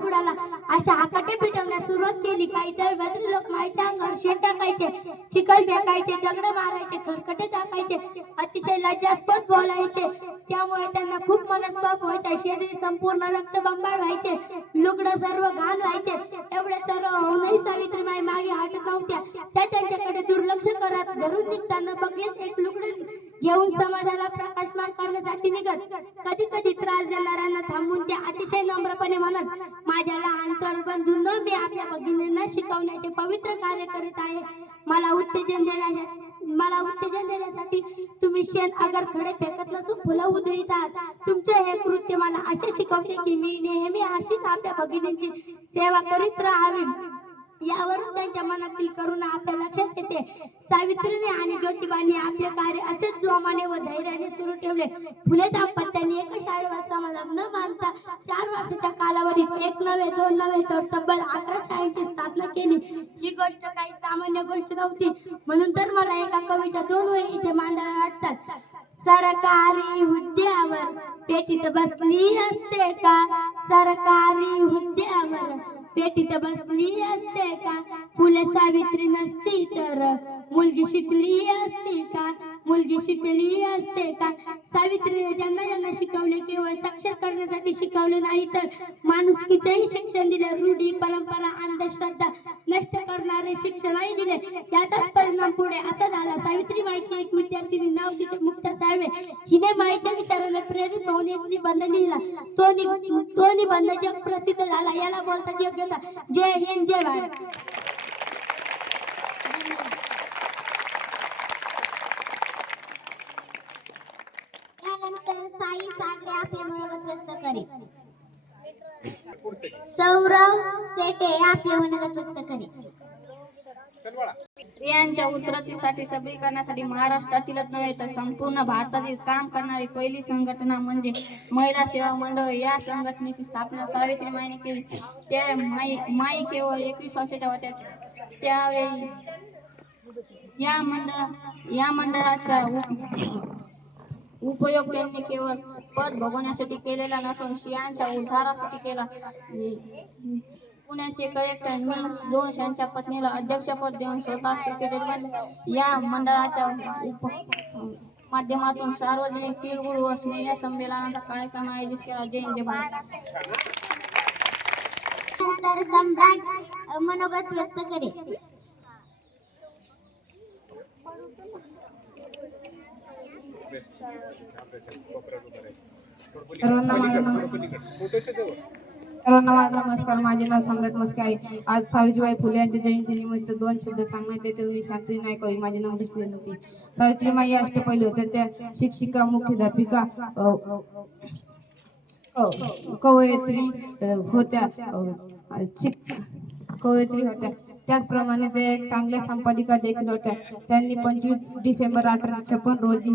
बुडाला अशा हाकाटे पिटवण्यास सुरुवात केली. काही दळभद्र लोक माईच्या अंगावर शेण टाकायचे, चिखल फेकायचे, दगड मारायचे, खरकटे टाकायचे, अतिशय लज्जास्पद बोलायचे. त्यामुळे त्यांना खूप मनस्ताप व्हायचा. शरीर संपूर्ण रक्तबंबाळ व्हायचे, लुगडं सर्व घाण व्हायचे. एवढे सर्व होऊनही सावित्रीबाई मागे हटत नव्हत्या. त्या त्यांच्याकडे दुर्लक्ष करत घरून निघताना बघेच एक लुगडं घेऊन समाजाला प्रकाशमान करण्यासाठी निघत. कधी कधी त्रास देणाऱ्यांना थांबून त्या अतिशय नम्रपणे म्हणत, माझ्या लहान तर बंधूंनो, मी आपल्या भगिनींना शिकवण्याचे पवित्र कार्य करीत आहे. मला उत्तेजन देण्यासाठी तुम्ही शेण अगर खडे फेकत नसून फुलं उधळीतात. तुमचे हे कृत्य मला असे शिकवते की मी नेहमी अशीच आपल्या भगिनींची सेवा करीत राहावी. यावरून त्यांच्या मनातील करुणा आपल्या लक्षात येते. सावित्रीने आणि ज्योतिबांनी आपले कार्य असेच जोमाने व धैर्याने सुरू ठेवले. फुले दाम्पत्यांनी एका शाळेवर समाजात न मानता 4 वर्षाच्या कालावधीत 1 नव्हे 2 नव्हे तर तब्बल 18 शाळांची स्थापना केली. ही गोष्ट काही सामान्य गोष्ट नव्हती. म्हणून तर मला एका कवीच्या 2 ओळी इथे मांडाव्या वाटतात. सरकारी हुद्द्यावर पेटीत बसली असते का, सरकारी हुद्द्यावर पेटीत बसली असते का, फुले सावित्री नसती तर मुलगी शिकली असती का, मुलगी शिकली असते का. सावित्रीने ज्यांना ज्यांना शिकवले केवळ साक्षर करण्यासाठी शिकवले नाही तर माणुसकीचेही शिक्षण दिले. रूढी परंपरा अंधश्रद्धा नष्ट करणारे शिक्षणही दिले. याचाच परिणाम पुढे असा झाला. सावित्रीबाईची एक विद्यार्थिनी नाव तिचे मुक्ता साळवे. हिने माईच्या विचाराने प्रेरित होऊन एक निबंध लिहिला. तो निबंध जग प्रसिद्ध झाला. याला बोलतात योग्यता. जय हिंद जय भारत. त्यानंतर साई साठे आपले मनोगत व्यक्त करेल. सौरव सेटे आपले मनोगत व्यक्त करेल. चल बाळा. स्त्रियांच्या उन्नतीसाठी सबलीकरणासाठी महाराष्ट्रातीलच नव्हे तर संपूर्ण भारतातील काम करणारी पहिली संघटना म्हणजे महिला सेवा मंडळ. या संघटनेची स्थापना सावित्रीबाईंनी केली. त्या माई केवळ 21 वर्षाच्या होत्या. त्यावेळी या मंडळाचा उपयोग त्यांनी केवळ पद भोगवण्यासाठी केलेला नसून स्त्रियांच्या उद्धारासाठी केला. पुण्याचे कलेक्टर मीन्स जोन्स यांच्या पत्नीला अध्यक्षपद देऊन स्वतः सेक्रेटरी बनले. या मंडळाच्या माध्यमातून सार्वजनिक तिळगुळ व स्नेह संमेलनाचा कार्यक्रम आयोजित केला. जय हिंद, जय भारत. नंतर सम्राट मनोगत व्यक्त करेल. सर्वांना माझा नमस्कार. माझे नाव सम्राट मस्के आहे. आज सावित्रीबाई फुले यांच्या जयंतीनिमित्त 2 शब्द सांगण्यात येते. मी शास्त्री नाईक होई. माझे नाव डिस्प्ले होते. सावित्रीबाई या अष्टपैलू होत्या. त्या शिक्षिका, मुख्याध्यापिका, कवयित्री होत्या. कवयित्री होत्या. त्याचप्रमाणे त्या एक चांगल्या संपादिका देखील होत्या. त्यांनी 25 डिसेंबर 1856 रोजी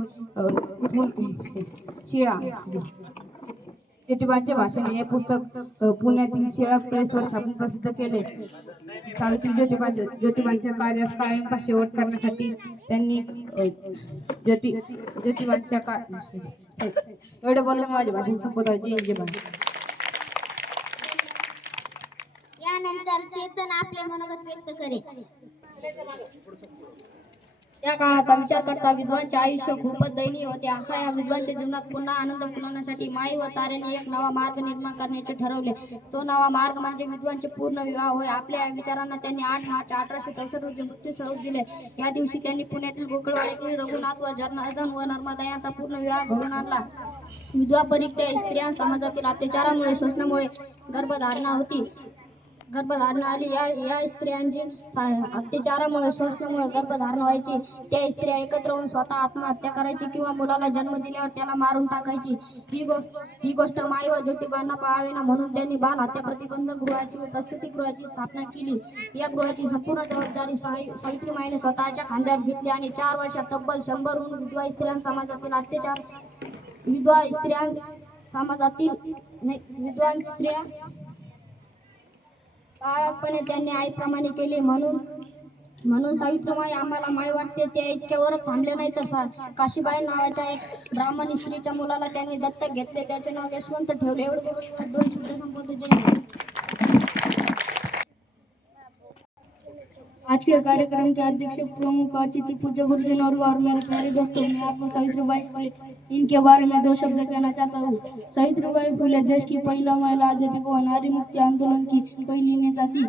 शिळा ज्योतिबांचे भाषण हे पुस्तक पुण्यातील शिळा प्रेसवर छापून प्रसिद्ध केले. सावित्री ज्योतिबांच्या कार्यास कायमचा शेवट करण्यासाठी त्यांनी ज्योतिबांच्या एवढं बोलून माझे भाषण संपत आहे. जय भारत. यानंतर चेतन आपले मनोगत व्यक्त करेल. त्या काळाचा विचार करता विद्वांचे आयुष्य खूपच दयनीय होते. असा या विद्वांच्या जीवनात पुन्हा आनंद फुलवण्यासाठी माई व तारेने एक नवा मार्ग निर्माण करण्याचे ठरवले. तो नवा मार्ग म्हणजे विद्वांचे पूर्ण विवाह होय. आपल्या या विचारांना त्यांनी 8 मार्च 1864 रोजी मृत्यू स्वरूप दिले. या दिवशी त्यांनी पुण्यातील गोकुळवाडीतील रघुनाथ व जनार्दन व नर्मदा यांचा पूर्ण विवाह घडवून आणला. विधवा परित्या स्त्रिया समाजातील अत्याचारामुळे, शोषणामुळे गर्भधारणा आली. या स्त्रियांची अत्याचारामुळे, शोषणामुळे गर्भधारणा व्हायची. त्या स्त्रिया एकत्र होऊन स्वतः आत्महत्या करायची किंवा मुलाला जन्म दिल्यावर त्याला मारून टाकायची. ही गोष्ट माई व ज्योतिबांना पाहावी ना म्हणून त्यांनी बाल हत्या प्रतिबंधक गृहाची व प्रसूतिगृहाची स्थापना केली. या गृहाची संपूर्ण जबाबदारी सावित्रीबाईंनी स्वतःच्या खांद्यावर घेतली आणि 4 वर्षात तब्बल 100हून विधवा स्त्रिया समाजातील बाळपणे त्यांनी आईप्रमाणे केले. म्हणून सावित्रीबाई आम्हाला माय वाटते. त्या इतक्यावरच थांबले नाही तर काशीबाई नावाच्या एक ब्राह्मण स्त्रीच्या मुलाला त्यांनी दत्तक घेतले. त्याचे नाव यशवंत ठेवले. एवढे बोलून 2 शब्द संपवतो. जय. आज के कार्यक्रम के अध्यक्ष प्रमुख अतिथि पूज्य गुरुजन और मेरे प्यारे दोस्तों, मैं आपको सावित्रीबाई फुले इनके बारे में 2 शब्द कहना चाहता हूँ. सावित्रीबाई फुले देश की पहिला महिला अध्यापिका व नारी मुक्ति आंदोलन की पहली नेता थी.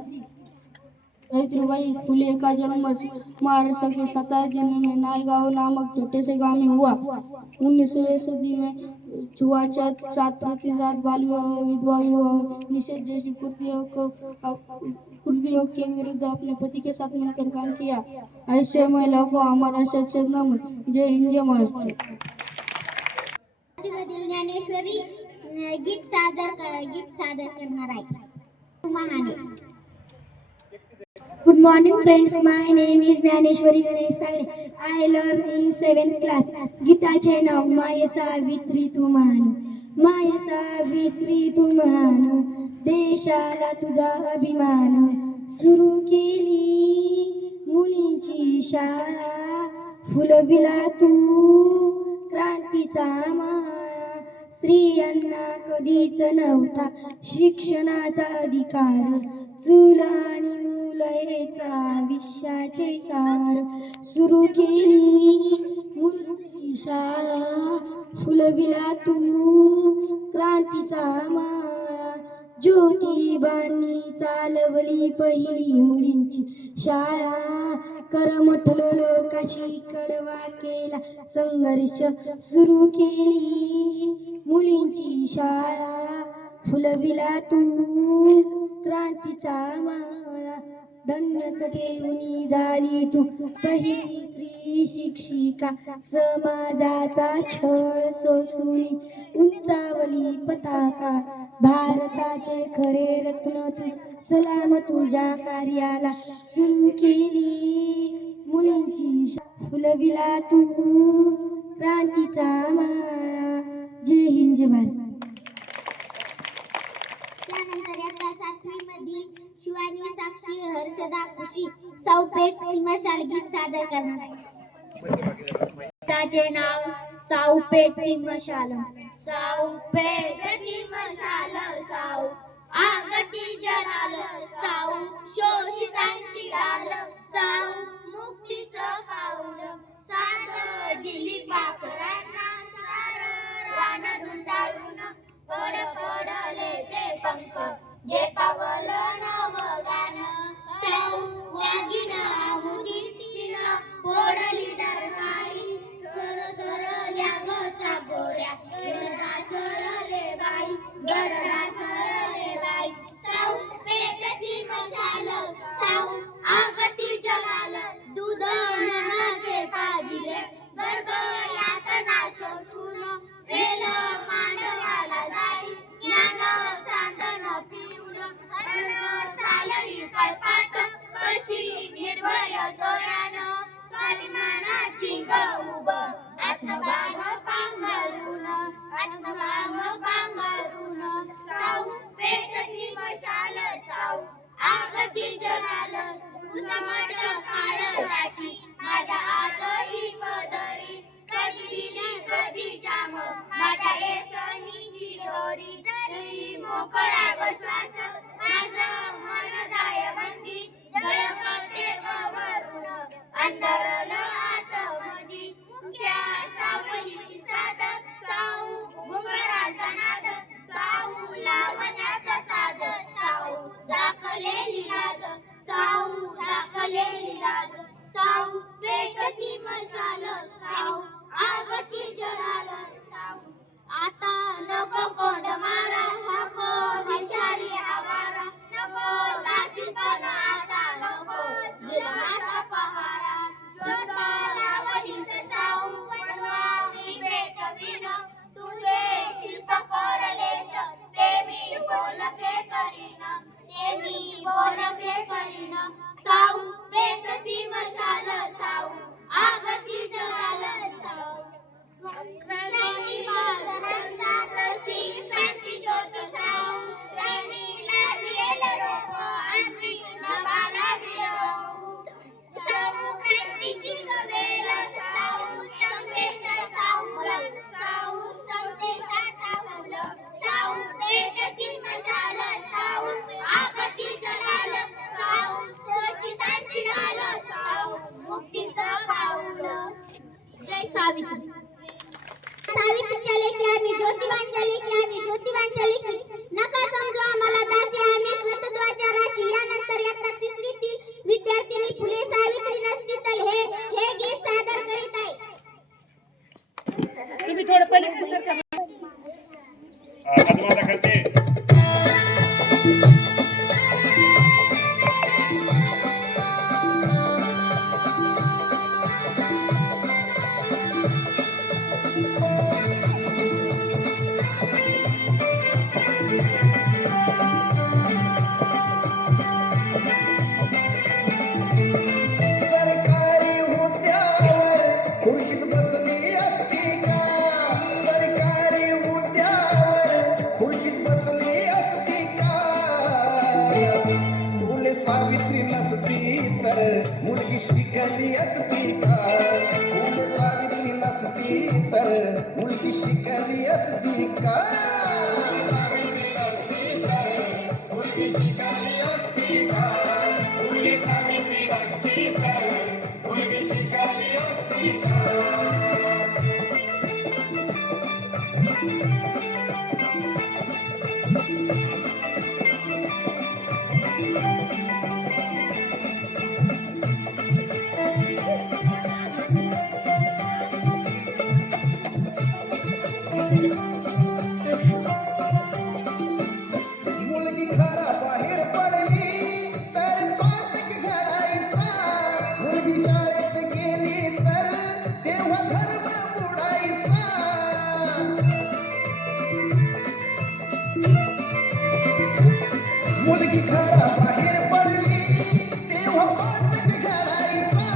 सावित्रीबाई फुले का जन्म महाराष्ट्र के सतारा जिले में नायगांव नामक छोटे से गांव में हुआ. 19वीं सदी में छुआछूत, 7% बाल विवाह, विधवा विवाह निषेध जैसी कुरीतियों के विरुद्ध अपने पति के साथ मिलकर काम किया. ऐसे महिलाओं को हमारा सच्चा नमन. जय हिंद, जय महाराष्ट्र. ज्ञानेश्वरी गीत सादर करणार आहे. महाने. Good morning friends, my name is Jnaneshwari Ganesh Sagre. I learn in 7th class. गीताचे नाव माय सावित्री तू महान, माय सावित्री तू महान, देशाला तुझा अभिमान. सुरू केली मुलींची शाळा, फुलविला तू क्रांतीचा माळा. स्त्रियांना कधीच नव्हता शिक्षणाचा अधिकार, चूल आणि मुलयेचा विश्वाचे सार. सुरू केली मुलींची शाळा, फुलविला तू क्रांतीचा माळा. ज्योतिबांनी चालवली पहिली मुलींची शाळा, करमठलो लोकाशी कडवा केला संघर्ष. सुरू केली मुलींची शाळा, फुलविला तू क्रांतीचा माळा. धन्यच ठेवून झाली तू पहिली स्त्री शिक्षिका, समाजाचा छळ सोसून उंचावली पताका. भारताचे खरे रत्न तू, सलाम तुझ्या कार्याला. सुरू केली मुलींची फुलविला तू क्रांतीचा माळा. जय हिंद जय भारत. त्यानंतर इयत्ता 7वी मधील शिवानी साक्षी हर्षदा खुशी सावपेठ मशाल गीत सादर करणार आहे. त्याचे नाव सावपेठ मशाल. सावपेठ मशाल साऊ आगती जलाल साऊ शोषितांची डाल साऊ मुक्तीचं पाऊल साग दिली पाखरांना सार रान धुंडाळून पड पडले ते पंख जे पावलं नवगान साऊ वागीन आमुची तिनं पोडली डरकाळी थर थरल्या गचा गोऱ्या गडरा सळले बाई गडरा सळले बाई साऊ पेटती मशाल साऊ आगती जलाल दूध ननाचे पाजिले गर्भ यातना शोषून वेल मांडवाला जाई ज्ञान चांदन पिऊन हरण चालली कळपात कशी निर्भय तोरण स्वाभिमानाची गौब आत्मभाग पांघरून साऊ पेटती मशाल साऊ आगती जलाल उजमट काळजाची माझ्या आजही पदरी कधी दिली कधी जाम माझ्या येसणीची दोरी जरी मोकळा श्वास माझं मन जाय बंदी जळकते वरून अंतरल आतमधी मुख्या सावलीची साद साऊ घुंगराचा नाद साऊ लावण्याचा साद साऊ झाकलेली लाज साऊ झाकलेली लाज साऊ पेटती मशाल साऊ आगती जलाल साऊ आता नको कोंड मारा नको विषारी आवारा नको दासीपणा आता नको जिलमाचा पहारा ज्योत लावलीस साऊ बनवावी पेटवीन तुझे शिल्प कोरलेस ते मी बोलके करीन ते मी बोलके करीन साऊ पेटती मशाल साऊ आगती जलाल साऊ क्रांती महाराजांचा तशी क्रांती ज्योत साऊ त्यांनी लाभलेल रोप आम्ही नभाला भिडवू साऊ क्रांतीची गवेल साऊ समतेचा चाहुल साऊ समतेचा चाहुल साऊ पेटती मशाल साऊ आगती जलाल साऊ शोषितांची डाल साऊ मुक्तीचं पाऊल. जय सावित्री. सावित्रीच्या लेखी आम्ही ज्योतिबांच्या लेखी आम्ही ज्योतिबांच्या लेखी नका समजू आम्हाला दासी आम्ही कृतत्वाच्या राशी. यानंतर इयत्ता 3री तील विद्यार्थिनी फुले सावित्री नसतील हे गीत सादर करीत आहे. तुम्ही थोडं पहिले पुस्तक हातमाता करते. सरकारी हुद्द्यावर खुर्चीत बसली असती का? सरकारी हुद्द्यावर खुर्चीत बसली असती का? फुले सावित्री नसती तर मुलगी शिकली असती का? फुले सावित्री नसती तर मुलगी शिकली असती का? सावित्री नसती तर मुलगी शिकली असती का? फुले सावित्री नसती तर मुलगी शिकली असती का? मुलगी घराबाहेर पडली तर पातक घडायचा. मुलगी शाळेत गेली तर तेव्हा धर्म बुडायचा. मुलगी घराबाहेर पडली तेव्हा पातक घडायचा.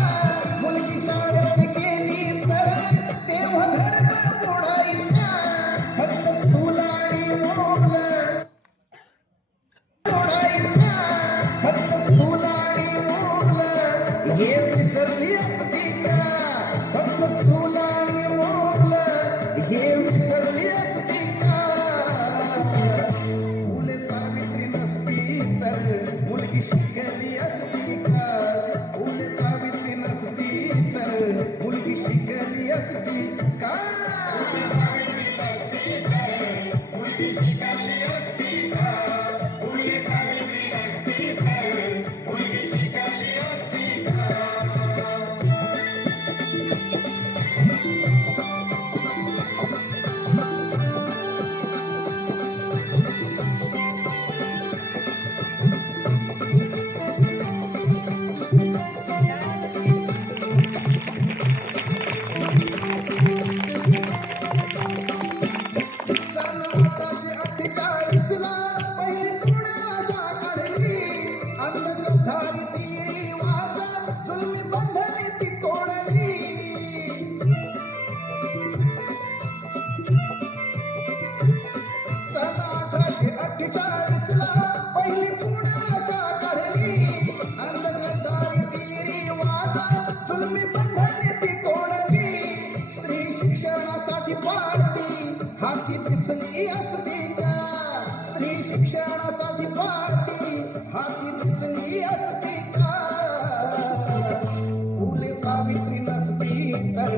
सावित्री नसती तर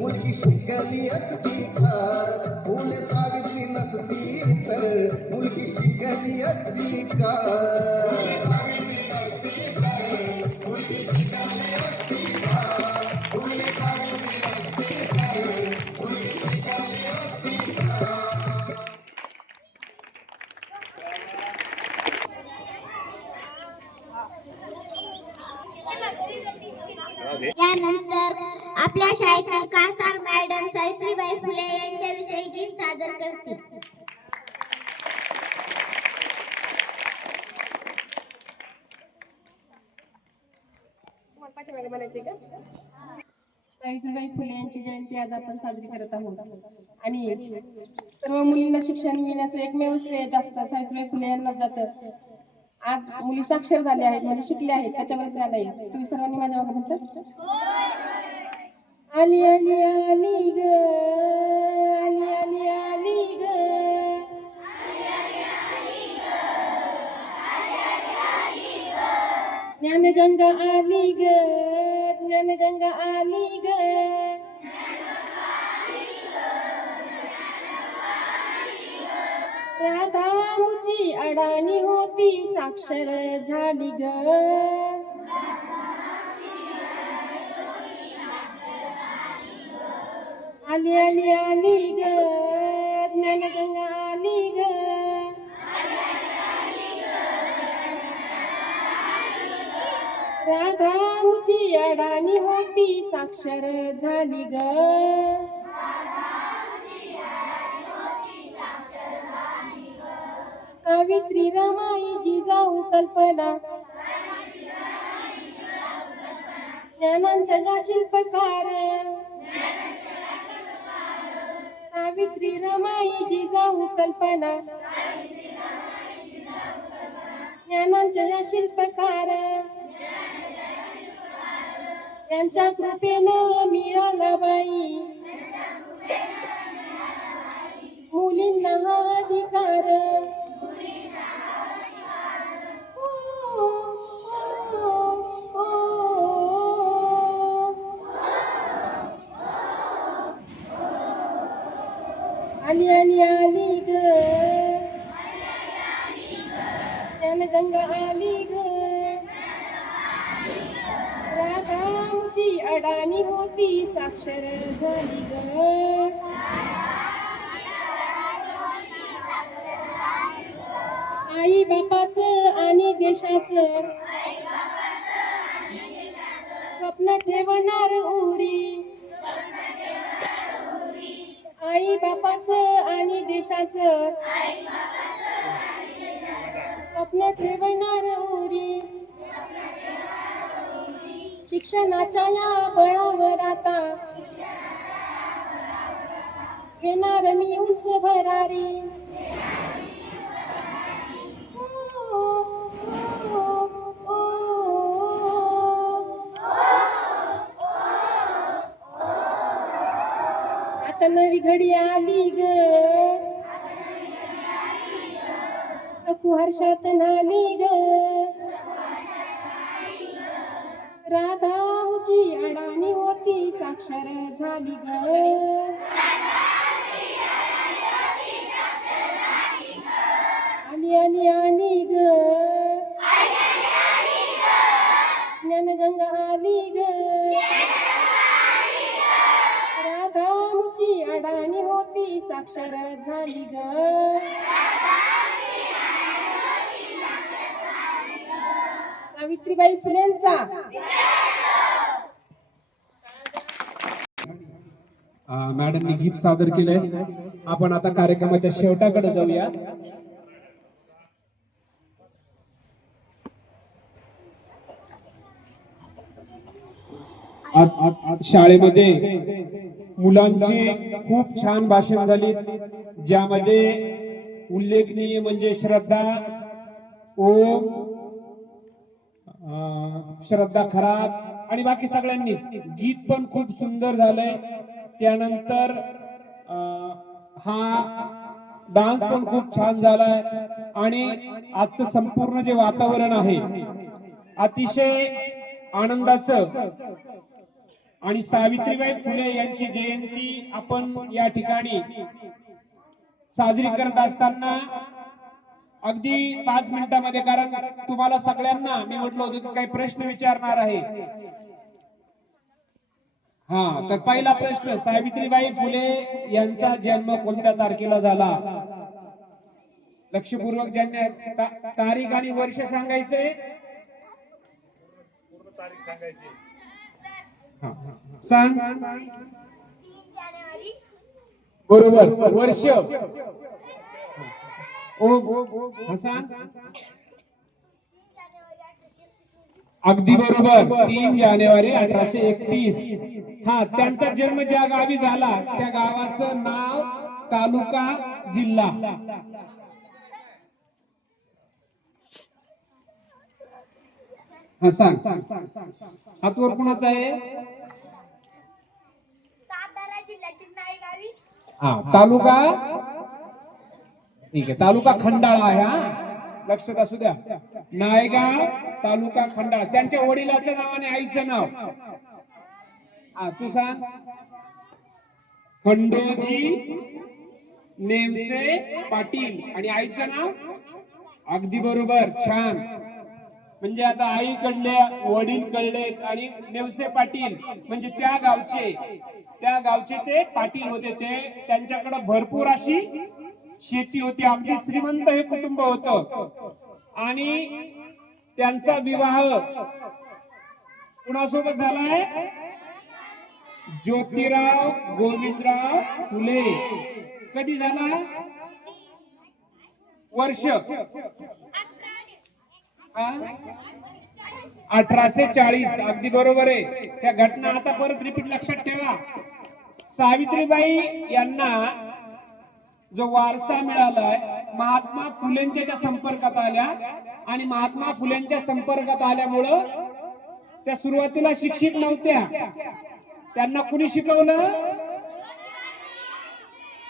मुलगी शिकली असती का फुले सावित्री नसती तर मुलगी शिकली असती का यानंतर आपल्या शाळेतील कासार मॅडम सावित्रीबाई फुले यांच्याविषयी गीत सादर करतील. सावित्रीबाई फुले यांची जयंती आज आपण साजरी करत आहोत आणि सर्व मुलींना शिक्षण मिळण्याचं एकमेव श्रेय जास्त सावित्रीबाई फुले यांनाच जातं. आज मुली साक्षर झाल्या आहेत म्हणजे शिकल्या आहेत त्याच्यावरच गाणं आहे. तुम्ही सर्वांनी माझ्या मागे म्हणता आली आली आली ग आली आली आली ग ज्ञानगंगा आली ग ज्ञानगंगा आली ग राधा मुची अडाणी होती साक्षर झाली ग आली आली आली ग ज्ञानगंगा आली ग राधा मुची अडाणी होती साक्षर झाली ग सावित्री रमाई जिजाऊ कल्पना ज्ञानांच्या या शिल्पकार सावित्री रमाई जिजाऊ कल्पना ज्ञानांच्या या शिल्पकार यांच्या कृपेनं मिळाला बाई मुलींना हा अधिकार ओ, ओ, ओ, आली आली आली ग ज्ञानगंगा आली ग राधा मुची अडाणी होती साक्षर झाली ग आई बापाचं आणि देशाचं स्वप्न ठेवणार उरी आई बापाचं आणि देशाचं स्वप्न ठेवणार उरी शिक्षणाच्या या बळावर आता घेणार मी उंच भरारी आता नवी घडी आली ग सखू हर्षात नाली ग राधा मुची अडाणी होती साक्षर झाली ग आली आली आली ग ज्ञानगंगा आली ग राधा मुची अडाणी होती साक्षर झाली ग सावित्रीबाई फुलेंचा मॅडमनी गीत सादर केलंय. आपण आता कार्यक्रमाच्या शेवटाकडे जाऊया. आज शाळेमध्ये मुलांची खूप छान भाषण झाली ज्यामध्ये उल्लेखनीय म्हणजे श्रद्धा ओम श्रद्धा खरात आणि बाकी सगळ्यांनी गीत पण खूप सुंदर झालंय. त्यानंतर हा डान्स पण खूप छान झालाय आणि आजचं संपूर्ण जे वातावरण आहे अतिशय आनंदाचं आणि सावित्रीबाई फुले यांची जयंती आपण या ठिकाणी साजरी करत असताना अगदी 5 मिनिटांमध्ये, कारण तुम्हाला सगळ्यांना मी म्हटलं होतं की काही प्रश्न विचारणार आहे. हा, तर पहिला प्रश्न, सावित्रीबाई फुले यांचा जन्म कोणत्या तारखेला झाला? लक्षपूर्वक ज्यांनी तारीख आणि वर्ष सांगायचे. सांग. बरोबर. वर्ष सांग. अगदी बरोबर, 3 जानेवारी 1831. हा, त्यांचा जन्म ज्या गावी झाला त्या गावाचं नाव, तालुका, जिल्हा. हा सांग. हातवर कुणाचा आहे? सातारा जिल्ह्यातील नायगावी. हा, तालुका, ठीक आहे, तालुका खंडाळा आहे. हा, लक्षात असू द्या. नायगाव, तालुका खंडाळा. त्यांच्या वडिलाचं नाव आणि आईचं नाव. हा, तू सांग. खंडोजी नेवसे पाटील. आणि आईचं नाव? अगदी बरोबर, छान. म्हणजे आता आई कडले, वडील कळले आणि नेवसे पाटील म्हणजे त्या गावचे ते पाटील होते. ते त्यांच्याकडे भरपूर अशी शेती होती. अगदी श्रीमंत हे कुटुंब होतं. आणि त्यांचा विवाह कुणासोबत झालाय? ज्योतिराव गोविंदराव फुले. कधी झाला? वर्ष? 1840. अगदी बरोबर आहे. त्या घटना आता परत रिपीट लक्षात ठेवा. सावित्रीबाई यांना जो वारसा मिळालाय, महात्मा फुलेंच्या त्या संपर्कात आल्या आणि महात्मा फुलेंच्या संपर्कात आल्यामुळं त्या सुरुवातीला शिक्षित नव्हत्या. त्यांना कुणी शिकवलं?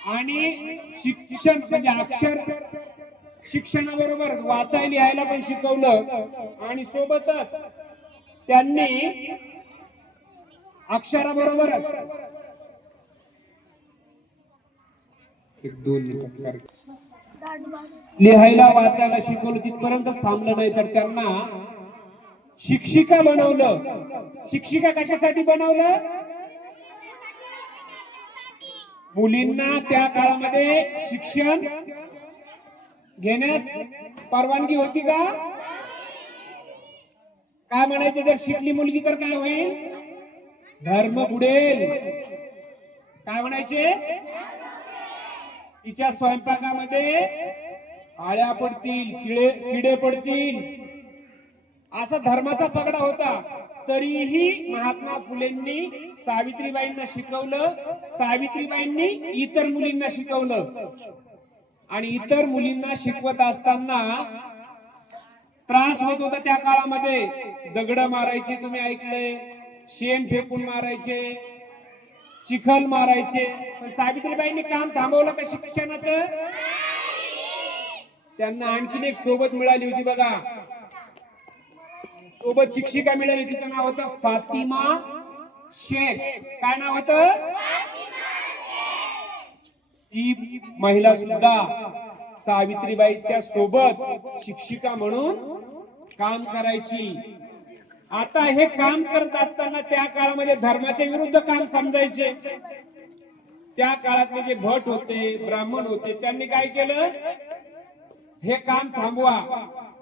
आणि शिक्षण म्हणजे अक्षर शिक्षणाबरोबर वाचायला लिहायला पण शिकवलं. आणि सोबतच त्यांनी अक्षराबरोबरच लिहायला वाचायला शिकवलं. तिथपर्यंतच थांबलं नाही, तर त्यांना शिक्षिका बनवलं. शिक्षिका कशासाठी बनवलं? मुलींना त्या काळामध्ये शिक्षण घेण्यास परवानगी होती का? काय म्हणायचे, जर शिकली मुलगी तर काय होईल? धर्म बुडेल. काय म्हणायचे? तिच्या स्वयंपाकामध्ये आळ्या पडतील, किडे पडतील, असा धर्माचा पगडा होता. तरीही महात्मा फुलेंनी सावित्रीबाईंना शिकवलं. सावित्रीबाईंनी इतर मुलींना शिकवलं. आणि इतर मुलींना शिकवत असताना त्रास होत होता त्या काळामध्ये. दगड मारायचे, तुम्ही ऐकलंय, शेण फेकून मारायचे, चिखल मारायचे. पण सावित्रीबाईंनी काम थांबवलं का शिक्षणाचं? त्यांना आणखीन एक सोबत मिळाली होती बघा. सोबत शिक्षिका मिळाली. तिचं नाव होतं फातिमा शेख. काय नाव होतं? ही महिला सुद्धा सावित्रीबाईच्या सोबत शिक्षिका म्हणून काम करायची. आता हे काम करत असताना त्या काळामध्ये धर्माच्या विरुद्ध काम समजायचे. त्या काळातले जे भट होते, ब्राह्मण होते, त्यांनी काय केलं? हे काम थांबवा,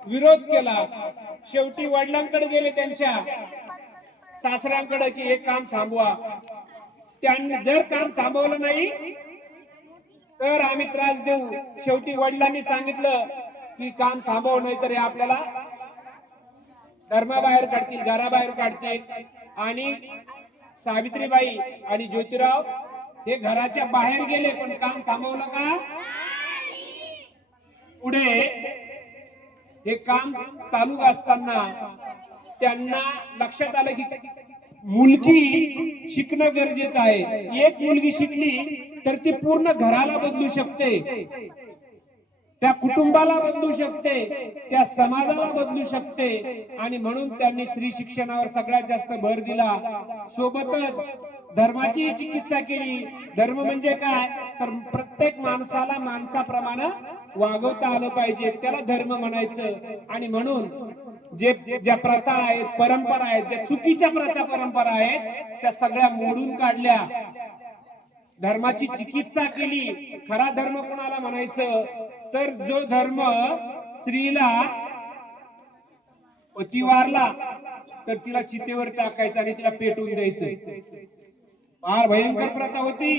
विरोध केला. शेवटी वडिलांकडे गेले, त्यांच्या सासऱ्यांकडे, की हे काम थांबवा. त्यांनी जर काम थांबवलं नाही तर आम्ही त्रास देऊ. शेवटी वडिलांनी सांगितलं की काम थांबव, नाही तर हे आपल्याला धर्माबाहेर काढतील, घराबाहेर काढतील. आणि सावित्रीबाई आणि ज्योतिराव हे घराच्या बाहेर गेले, पण काम थांबवलं का? पुढे हे काम चालू असताना त्यांना लक्षात आलं की मुलगी शिकणं गरजेचं आहे. एक मुलगी शिकली तर ती पूर्ण घराला बदलू शकते. त्या कुटुंबाला बदलू शकते, त्या समाजाला बदलू शकते. आणि म्हणून त्यांनी स्त्री शिक्षणावर सगळ्यात जास्त भर दिला. सोबतच धर्माची चिकित्सा केली. धर्म म्हणजे काय, तर प्रत्येक माणसाला माणसाप्रमाणे वागवता आलं पाहिजे, त्याला धर्म म्हणायचं. आणि म्हणून ज्या प्रथा आहेत, परंपरा आहेत, ज्या चुकीच्या प्रथा परंपरा आहेत, त्या सगळ्या मोडून काढल्या. धर्माची चिकित्सा केली. खरा धर्म कोणाला म्हणायचं, तर जो धर्म स्त्रीला पती वारला तर तिला चितेवर टाकायचं आणि तिला पेटवून द्यायचं. फार भयंकर प्रथा होती.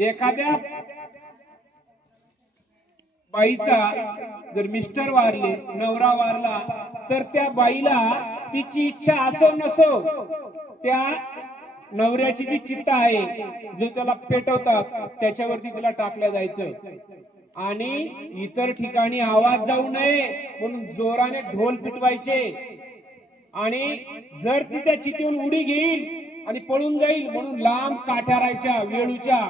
एखाद्या बाईचा जर मिस्टर वारले, नवरा वारला, तर त्या बाईला तिची इच्छा असो नसो, त्या नवऱ्याची जी चिता आहे, जो त्याला पेटवतात, त्याच्यावरती तिला टाकलं जायचं. आणि इतर ठिकाणी आवाज जाऊ नये म्हणून जोराने ढोल पिटवायचे. आणि जर ती त्या चितेवरून उडी घेईल आणि पळून जाईल म्हणून लांब काठ्या राहायच्या वेळूच्या,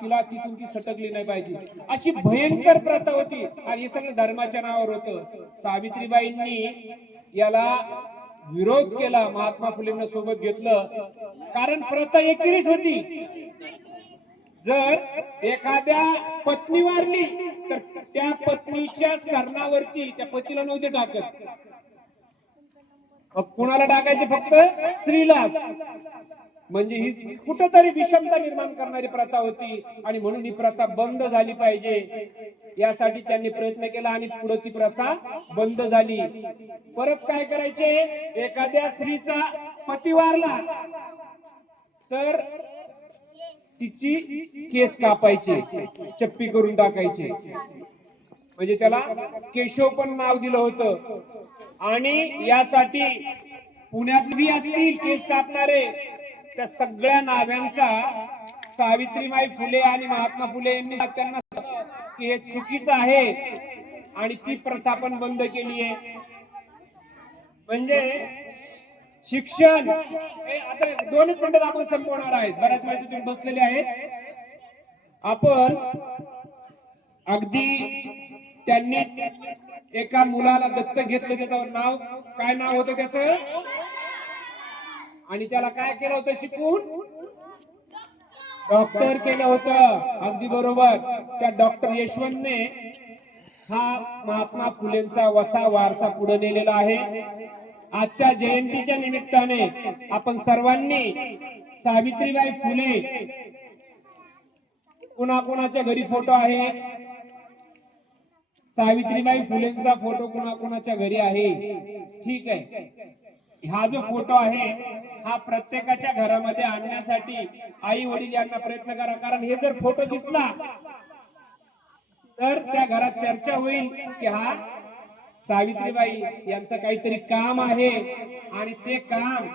तिला तिथून ती सटकली नाही पाहिजे. अशी भयंकर प्रथा होती. आणि हे सगळं धर्माच्या नावावर होतं. सावित्रीबाईंनी याला विरोध केला. महात्मा फुलेंना सोबत घेतलं, कारण प्रथा एकेरीच होती. जर एखाद्या पत्नी वारली तर त्या पत्नीच्या सरणावरती त्या पतीला नव्हते टाकत, कुणाला टाकायचे, फक्त स्त्रीलाच. म्हणजे ही कुठंतरी विषमता निर्माण करणारी प्रथा होती. आणि म्हणून ही प्रथा बंद झाली पाहिजे, यासाठी त्यांनी प्रयत्न केला. आणि पुढे ती प्रथा बंद झाली. परत काय करायचे, एखाद्या स्त्रीचा पती वारला तर तिची केस कापायचे, चप्पी करून टाकायचे. म्हणजे त्याला केशव पण नाव दिलं होतं. आणि यासाठी पुण्यात बी असतील केस कापणारे, त्या सगळ्या नाव्यांचा सावित्रीबाई फुले आणि महात्मा फुले यांनी त्यांना की हे चुकीचं आहे आणि ती प्रथा पण बंद केली आहे. म्हणजे शिक्षण आता 2 मिनिटात आपण संपवणार आहेत. बऱ्याच वेळेचे तुम्ही बसलेले आहेत. आपण अगदी त्यांनी एका मुलाला दत्तक घेतलं, त्याचं नाव काय नाव होतं त्याचं, आणि त्याला काय केलं होतं शिकून, डॉक्टर केलं होतं. अगदी बरोबर. त्या डॉक्टर यशवंतने हा महात्मा फुलेंचा वसा वारसा पुढे नेलेला आहे. आजच्या जयंतीच्या निमित्ताने आपण सर्वांनी सावित्रीबाई फुले, कुणाकुणाच्या घरी फोटो आहे, सावित्रीबाई फुलेंचा फोटो कुणाकुणाच्या घरी आहे, ठीक आहे. हा जो फोटो आहे हा प्रत्येकाच्या घरामध्ये आणण्यासाठी आई वडील यांना प्रयत्न करा. कारण हे जर फोटो दिसला तर त्या घरात चर्चा होईल की हा सावित्रीबाई यांचं काहीतरी काम आहे. आणि ते काम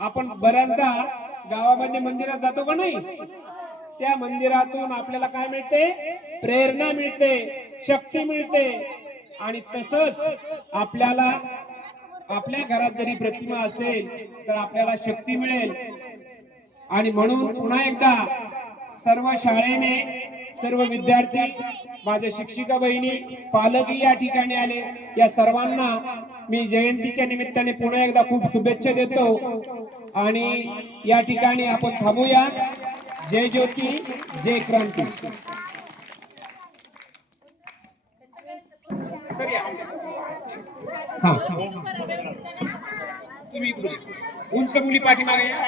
आपण बऱ्याचदा गावामध्ये मंदिरात जातो का नाही, त्या मंदिरातून आपल्याला काय मिळते, प्रेरणा मिळते, शक्ती मिळते. आणि तसंच आपल्याला आपल्या घरात जरी प्रतिमा असेल तर आपल्याला शक्ती मिळेल. आणि म्हणून पुन्हा एकदा सर्व शाळेने, सर्व विद्यार्थी, माझ्या शिक्षिका बहिणी, पालकही या ठिकाणी आले, या सर्वांना मी जयंतीच्या निमित्ताने पुन्हा एकदा खूप शुभेच्छा देतो. आणि या ठिकाणी आपण थांबूया. जय ज्योती, जय क्रांती. हा, उंच मुली पाठीमागे या.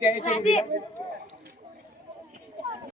त्या